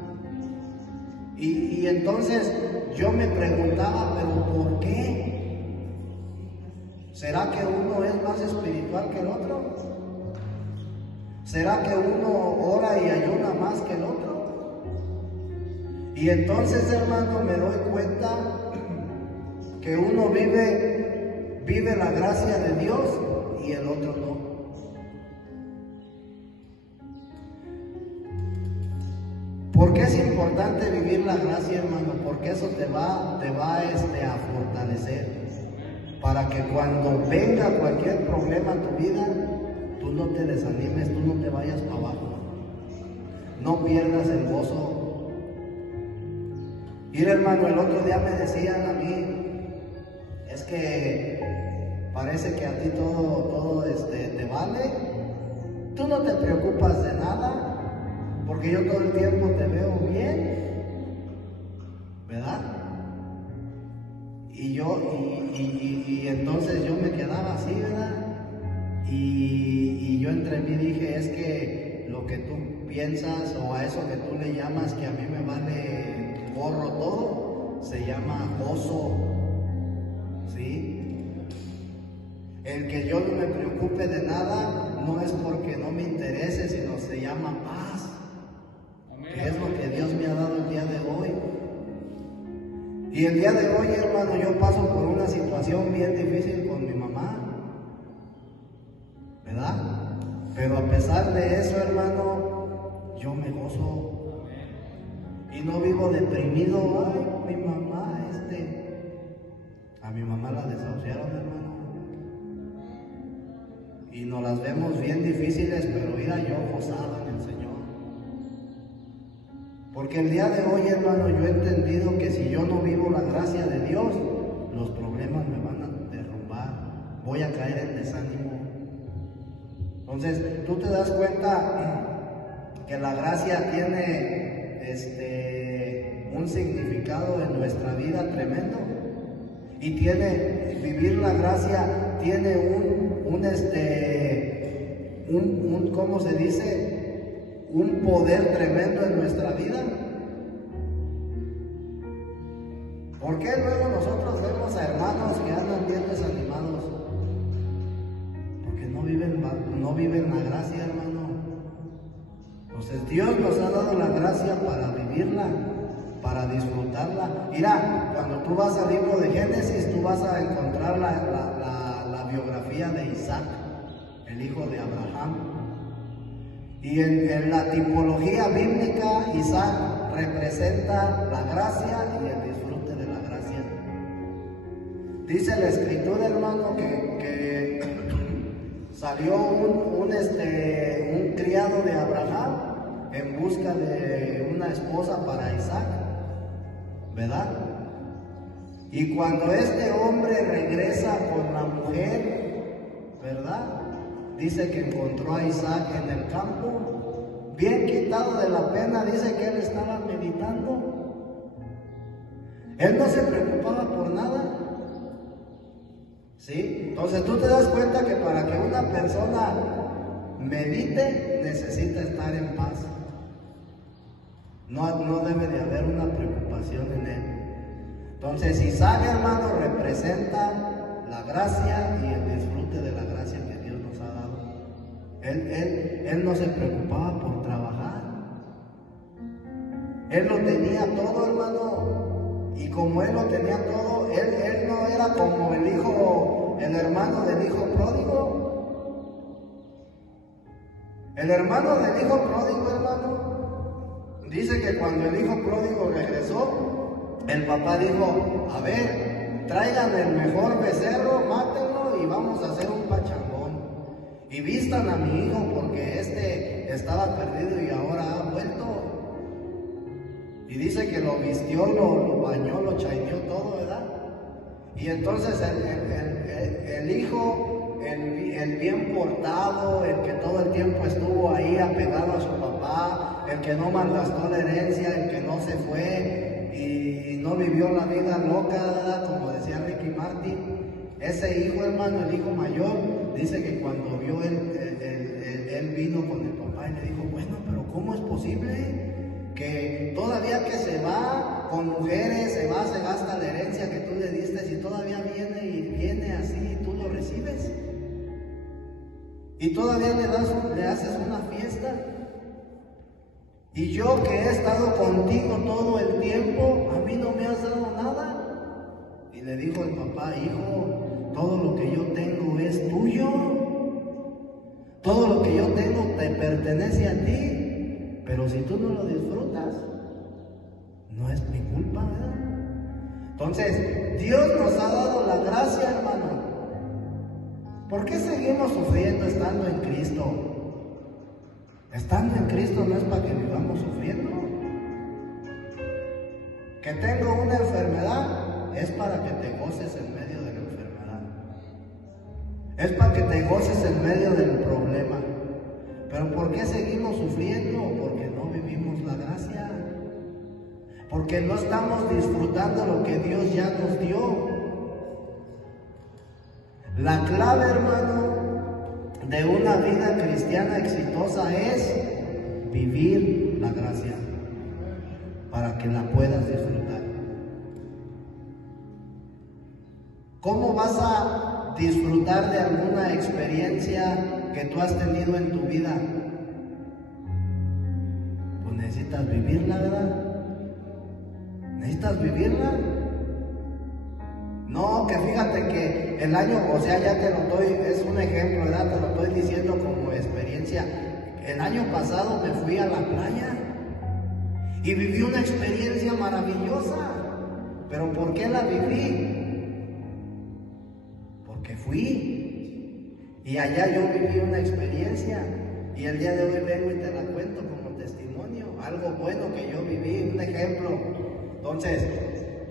Y entonces yo me preguntaba, ¿pero por qué? ¿Será que uno es más espiritual que el otro? ¿Será que uno ora y ayuna más que el otro? Y entonces, hermano, me doy cuenta que uno vive la gracia de Dios y el otro no. ¿Por qué es importante vivir la gracia, hermano? Porque eso te va a fortalecer. Para que cuando venga cualquier problema a tu vida, tú no te desanimes, tú no te vayas para abajo. No pierdas el gozo. Mira, hermano, el otro día me decían a mí, es que parece que a ti todo te vale. Tú no te preocupas de nada. Porque yo todo el tiempo te veo bien, ¿verdad? Y entonces yo me quedaba así, ¿verdad? Y yo entre mí dije, es que lo que tú piensas o a eso que tú le llamas que a mí me vale gorro todo, se llama gozo, ¿sí? El que yo no me preocupe de nada no es porque no me interese, sino se llama paz. Que es lo que Dios me ha dado el día de hoy. Y el día de hoy, hermano, yo paso por una situación bien difícil con mi mamá, ¿verdad? Pero a pesar de eso, hermano, yo me gozo y no vivo deprimido. Ay, mi mamá, a mi mamá la desahuciaron, hermano, y nos las vemos bien difíciles, pero mira, yo gozaba en el Señor. Porque el día de hoy, hermano, yo he entendido que si yo no vivo la gracia de Dios, los problemas me van a derrumbar. voy a caer en desánimo. Entonces, tú te das cuenta que la gracia tiene un significado en nuestra vida tremendo, y vivir la gracia tiene ¿cómo se dice? Un poder tremendo en nuestra vida. ¿Por qué luego nosotros vemos a hermanos que andan bien desanimados? Porque no viven la gracia, hermano. Entonces Dios nos ha dado la gracia para vivirla, para disfrutarla. Mira, cuando tú vas al libro de Génesis, tú vas a encontrar la biografía de Isaac, el hijo de Abraham. Y en la tipología bíblica, Isaac representa la gracia y el disfrute de la gracia. Dice la escritura, hermano, que salió un criado de Abraham en busca de una esposa para Isaac, ¿verdad? Y cuando este hombre regresa con la mujer, ¿verdad? Dice que encontró a Isaac en el campo, bien quitado de la pena. Dice que él estaba meditando. Él no se preocupaba por nada. ¿Sí? Entonces tú te das cuenta que para que una persona medite, necesita estar en paz. No debe de haber una preocupación en él. Entonces Isaac, hermano, representa la gracia y el disfrute de la gracia que Dios nos ha dado. Él no se preocupaba por trabajar. Él lo tenía todo, hermano. Y como él lo tenía todo, él no era como el hermano del hijo pródigo. El hermano del hijo pródigo, hermano, dice que cuando el hijo pródigo regresó, el papá dijo: a ver, traigan el mejor becerro, mátenlo y vamos a hacer un pachangón. Y vistan a mi hijo porque estaba perdido y ahora ha vuelto. Y dice que lo vistió, lo bañó, lo chaineó todo, ¿verdad? Y entonces el hijo, el bien portado, el que todo el tiempo estuvo ahí apegado a su papá, el que no malgastó la herencia, el que no se fue y no vivió la vida loca, ¿verdad? Como decía Ricky Martin. Ese hijo, hermano, el hijo mayor, dice que cuando vio él vino con el papá y le dijo: bueno, pero ¿cómo es posible que todavía que se va con mujeres, se gasta la herencia que tú le diste, y todavía viene así y tú lo recibes? Y todavía le haces una fiesta. Y yo que he estado contigo todo el tiempo, a mí no me has dado nada. Y le dijo el papá: hijo, todo lo que yo tengo es tuyo. Todo lo que yo tengo te pertenece a ti. Pero si tú no lo disfrutas, no es mi culpa, ¿verdad? Entonces, Dios nos ha dado la gracia, hermano. ¿Por qué seguimos sufriendo estando en Cristo? Estando en Cristo no es para que vivamos sufriendo. Que tengo una enfermedad es para que te goces en medio de la enfermedad. Es para que te goces en medio del problema. Pero ¿por qué seguimos sufriendo? Porque no vivimos la gracia. Porque no estamos disfrutando lo que Dios ya nos dio. La clave, hermano, de una vida cristiana exitosa es vivir la gracia para que la puedas disfrutar. ¿Cómo vas a disfrutar de alguna experiencia que tú has tenido en tu vida? Pues necesitas vivirla, ¿verdad? Necesitas vivirla. No, que fíjate que el año, o sea, ya te lo estoy, es un ejemplo, ¿verdad? Te lo estoy diciendo como experiencia. El año pasado me fui a la playa y viví una experiencia maravillosa. ¿Pero por qué la viví? Porque fui. Y allá yo viví una experiencia. Y el día de hoy vengo y te la cuento como testimonio. Algo bueno que yo viví, un ejemplo. Entonces,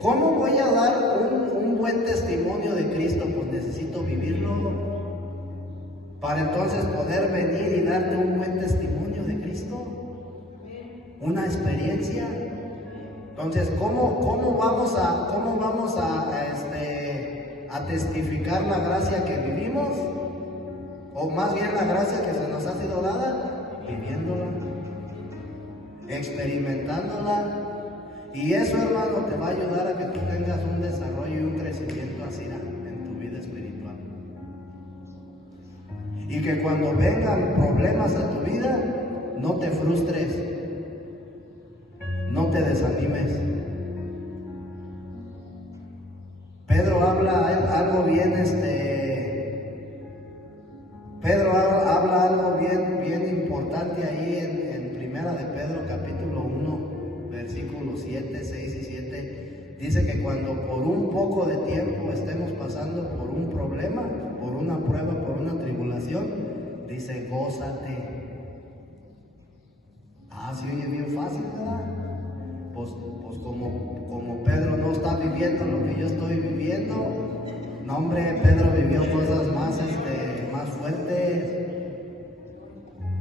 ¿cómo voy a dar un buen testimonio de Cristo? Pues necesito vivirlo para entonces poder venir y darte un buen testimonio de Cristo, una experiencia. Entonces, ¿cómo vamos a testificar la gracia que vivimos? O más bien la gracia que se nos ha sido dada, viviéndola, experimentándola. Y eso, hermano, te va a ayudar a que tú tengas un desarrollo y un crecimiento así en tu vida espiritual. Y que cuando vengan problemas a tu vida, no te frustres, no te desanimes. Pedro habla algo bien, Pedro habla algo bien importante ahí en Primera de Pedro, capítulo 1, versículos 7, 6 y 7. Dice que cuando por un poco de tiempo estemos pasando por un problema, por una prueba, por una tribulación, dice, gózate. Se oye bien fácil, ¿verdad? Pues como Pedro no está viviendo lo que yo estoy viviendo, no, hombre, Pedro vivió cosas más fuertes.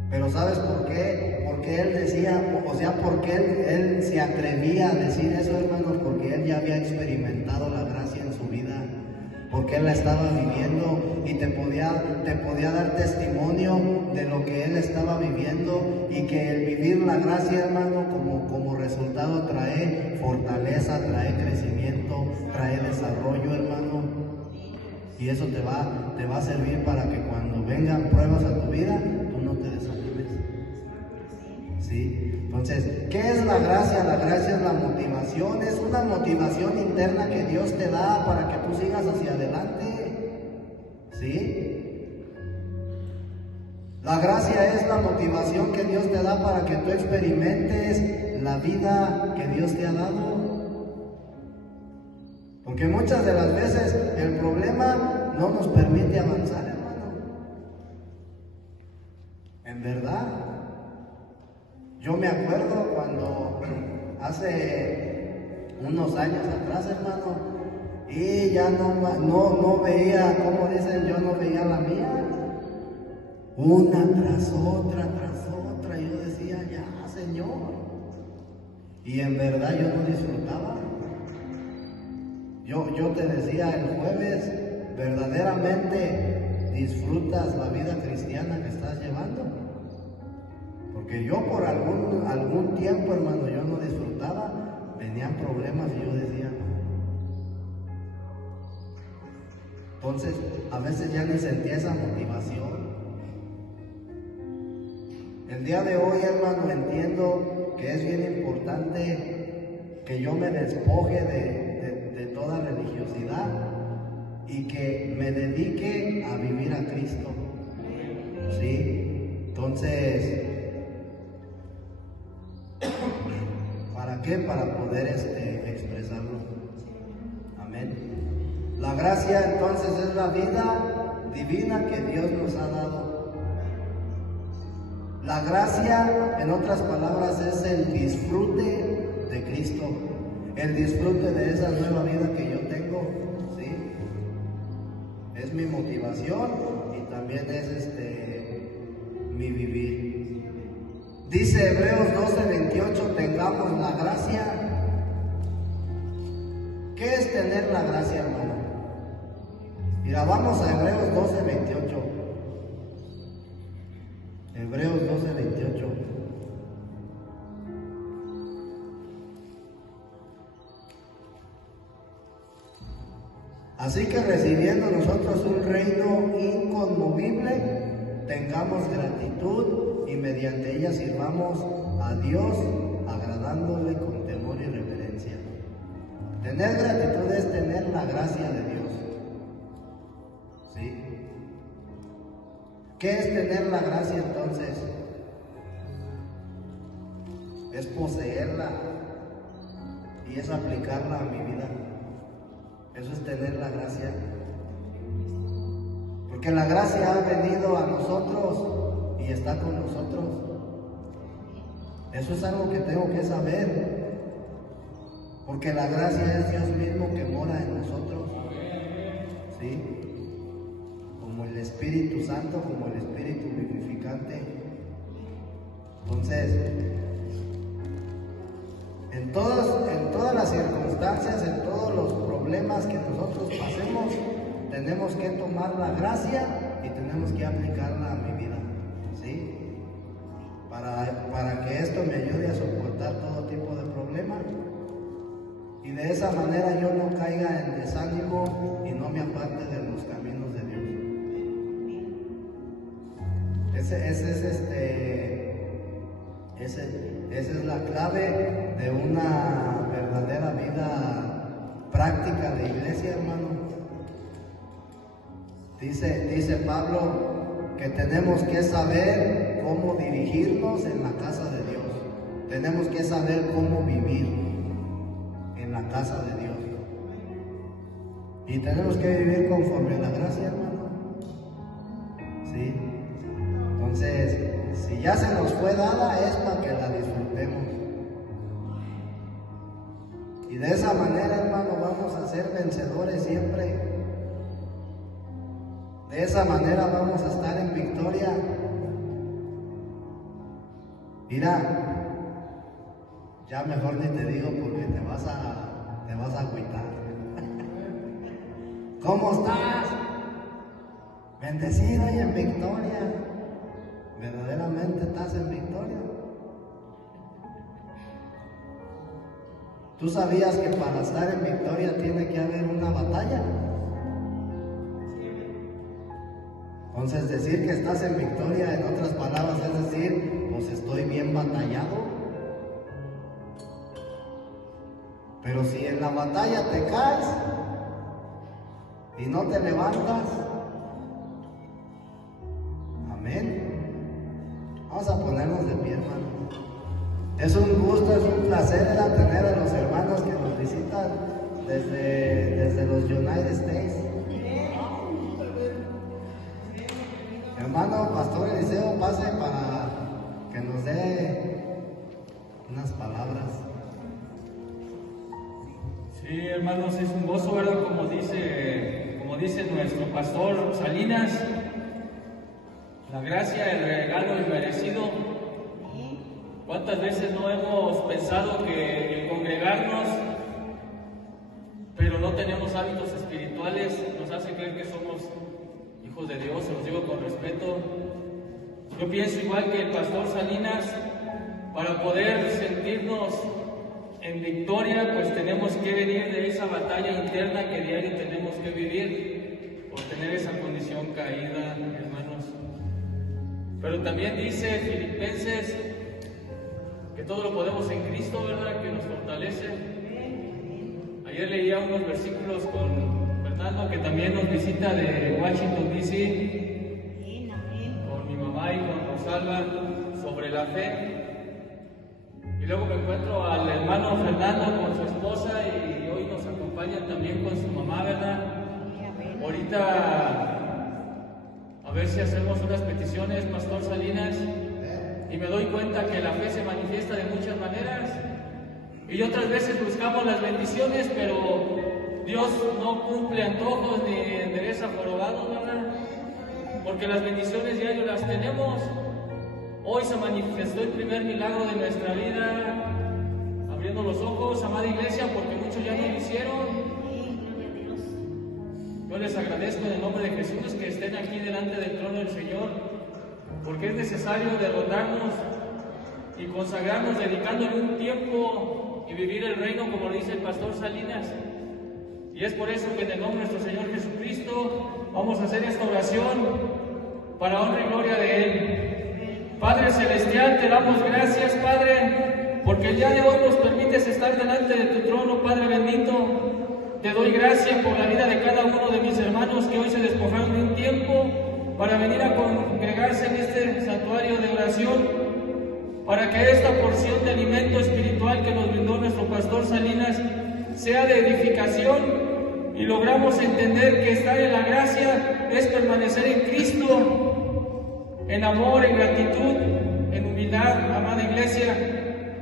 Pero ¿sabes por qué? Porque él decía, porque él se atrevía a decir eso, hermanos, porque él ya había experimentado la gracia en su vida, porque él la estaba viviendo y te podía dar testimonio de lo que él estaba viviendo, y que el vivir la gracia, hermano, como resultado trae fortaleza, trae crecimiento, trae desarrollo, hermano, y eso te va a servir para que cuando vengan pruebas a tu vida, tú no te desanimes. ¿Sí? Entonces, ¿qué es la gracia? La gracia es la motivación, es una motivación interna que Dios te da para que tú sigas hacia adelante. ¿Sí? La gracia es la motivación que Dios te da para que tú experimentes la vida que Dios te ha dado. Porque muchas de las veces el problema no nos permite avanzar, hermano. En verdad. Yo me acuerdo cuando hace unos años atrás, hermano, y ya no veía, como dicen, yo no veía la mía. Una tras otra, yo decía, ya, Señor. Y en verdad yo no disfrutaba. Yo te decía el jueves, ¿verdaderamente disfrutas la vida cristiana que estás llevando? Porque yo por algún tiempo, hermano, yo no disfrutaba, venían problemas y yo decía, entonces a veces ya ni sentía esa motivación. El día de hoy, hermano, entiendo que es bien importante que yo me despoje de toda religiosidad y que me dedique a vivir a Cristo. ¿Sí? Entonces, ¿para qué? Para poder expresarlo. Amén. La gracia entonces es la vida divina que Dios nos ha dado. La gracia, en otras palabras, es el disfrute de Cristo, el disfrute de esa nueva vida que yo tengo, ¿sí? Es mi motivación y también es mi vivir. Dice Hebreos 12:28, tengamos la gracia. ¿Qué es tener la gracia, hermano? Mira, vamos a Hebreos 12:28. Hebreos 12:28. Así que recibiendo nosotros un reino inconmovible, tengamos gratitud y mediante ella sirvamos a Dios, agradándole con temor y reverencia. Tener gratitud es tener la gracia de Dios. ¿Sí? ¿Qué es tener la gracia entonces? Es poseerla y es aplicarla a mi vida. Eso es tener la gracia. Porque la gracia ha venido a nosotros y está con nosotros. Eso es algo que tengo que saber. porque la gracia es Dios mismo que mora en nosotros, ¿sí? Como el Espíritu Santo, como el Espíritu vivificante. Entonces, en todas las circunstancias, en todos los problemas que nosotros pasemos, tenemos que tomar la gracia y tenemos que aplicarla a mi vida, ¿sí? Para que esto me ayude a soportar todo tipo de problemas y de esa manera yo no caiga en desánimo y no me aparte de los caminos de Dios. Esa es la clave de una verdadera vida práctica de iglesia, hermano. Dice Pablo que tenemos que saber cómo dirigirnos en la casa de Dios. Tenemos que saber cómo vivir en la casa de Dios. Y tenemos que vivir conforme a la gracia, hermano. ¿Sí? Entonces, si ya se nos fue dada, es para que la disfrutemos. Y de esa manera, hermano, vamos a ser vencedores siempre. De esa manera vamos a estar en victoria. Mira, ya mejor ni te digo porque te vas a agüitar. ¿Cómo estás? Bendecido y en victoria. ¿Verdaderamente estás en victoria? ¿Tú sabías que para estar en victoria tiene que haber una batalla? Entonces decir que estás en victoria, en otras palabras, es decir, pues estoy bien batallado. Pero si en la batalla te caes y no te levantas, amén. Vamos a ponernos de pie, hermano. Es un gusto, es un placer tener a los hermanos que nos visitan desde los United States. Hermano Pastor Eliseo, pase para que nos dé unas palabras. Sí, hermanos, es un gozo, ¿verdad? Como dice nuestro pastor Salinas, la gracia, el regalo inmerecido. ¿Cuántas veces no hemos pensado que el congregarnos, pero no tenemos hábitos espirituales, nos hace creer que somos hijos de Dios? Se los digo con respeto. Yo pienso igual que el pastor Salinas, para poder sentirnos en victoria, pues tenemos que venir de esa batalla interna que diario tenemos que vivir por tener esa condición caída, hermanos. Pero también dice Filipenses que todo lo podemos en Cristo, ¿verdad? Que nos fortalece. Ayer leía unos versículos con Fernando, que también nos visita de Washington, D.C., con mi mamá y con Rosalba, sobre la fe. Y luego me encuentro al hermano Fernando con su esposa y hoy nos acompaña también con su mamá, ¿verdad? Ahorita a ver si hacemos unas peticiones, Pastor Salinas, y me doy cuenta que la fe se manifiesta de muchas maneras y otras veces buscamos las bendiciones, pero Dios no cumple antojos ni endereza jorobados, ¿verdad? Porque las bendiciones diario las tenemos. Hoy se manifestó el primer milagro de nuestra vida, abriendo los ojos, amada iglesia, porque muchos ya no lo hicieron. Yo les agradezco en el nombre de Jesús que estén aquí delante del trono del Señor, porque es necesario derrotarnos y consagrarnos, dedicándole un tiempo y vivir el reino, como lo dice el pastor Salinas. Y es por eso que en el nombre de nuestro Señor Jesucristo vamos a hacer esta oración para honra y gloria de Él. Padre Celestial, te damos gracias, Padre, porque el día de hoy nos permites estar delante de tu trono, Padre bendito. Te doy gracias por la vida de cada uno de mis hermanos que hoy se despojaron de un tiempo para venir a congregarse en este santuario de oración, para que esta porción de alimento espiritual que nos brindó nuestro pastor Salinas sea de edificación y logramos entender que estar en la gracia es permanecer en Cristo, en amor, en gratitud, en humildad, amada iglesia,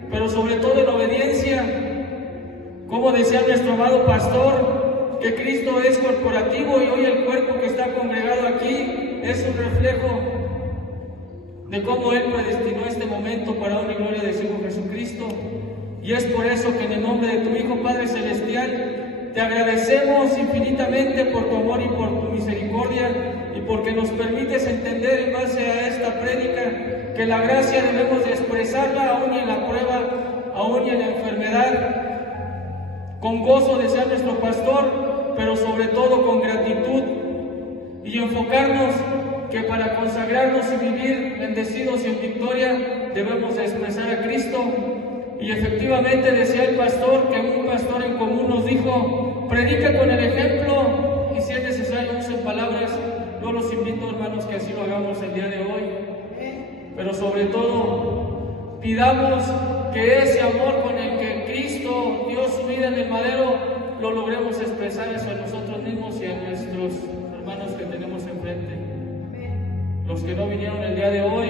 pero sobre todo en obediencia. Como decía nuestro amado pastor, que Cristo es corporativo y hoy el cuerpo que está congregado aquí es un reflejo de cómo Él predestinó este momento para honra y gloria de su Hijo Jesucristo. Y es por eso que en el nombre de tu Hijo Padre Celestial te agradecemos infinitamente por tu amor y por tu misericordia, y porque nos permites entender en base a esta prédica que la gracia debemos de expresarla aún en la prueba, aún en la enfermedad, con gozo, decía nuestro pastor, pero sobre todo con gratitud, y enfocarnos que para consagrarnos y vivir bendecidos y en victoria debemos de expresar a Cristo. Y efectivamente decía el pastor, que un pastor en común nos dijo: predica con el ejemplo, y si es necesario usen palabras. Yo los invito, hermanos, que así lo hagamos el día de hoy, pero sobre todo pidamos que ese amor con el que Cristo dio su vida en el madero lo logremos expresar eso en nosotros mismos y en nuestros hermanos que tenemos enfrente. Los que no vinieron el día de hoy,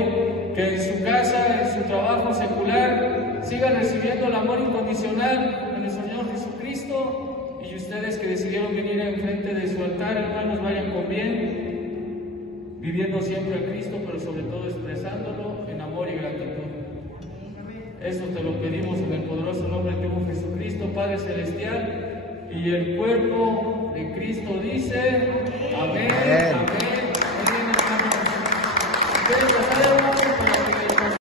que en su casa, en su trabajo secular, sigan recibiendo el amor incondicional de nuestro Señor Jesucristo. Y ustedes que decidieron venir enfrente de su altar, hermanos, vayan con bien, viviendo siempre a Cristo, pero sobre todo expresándolo en amor y gratitud. Eso te lo pedimos en el poderoso nombre de tu Hijo Jesucristo, Padre Celestial. Y el cuerpo de Cristo dice: amén, amén, amén, hermanos.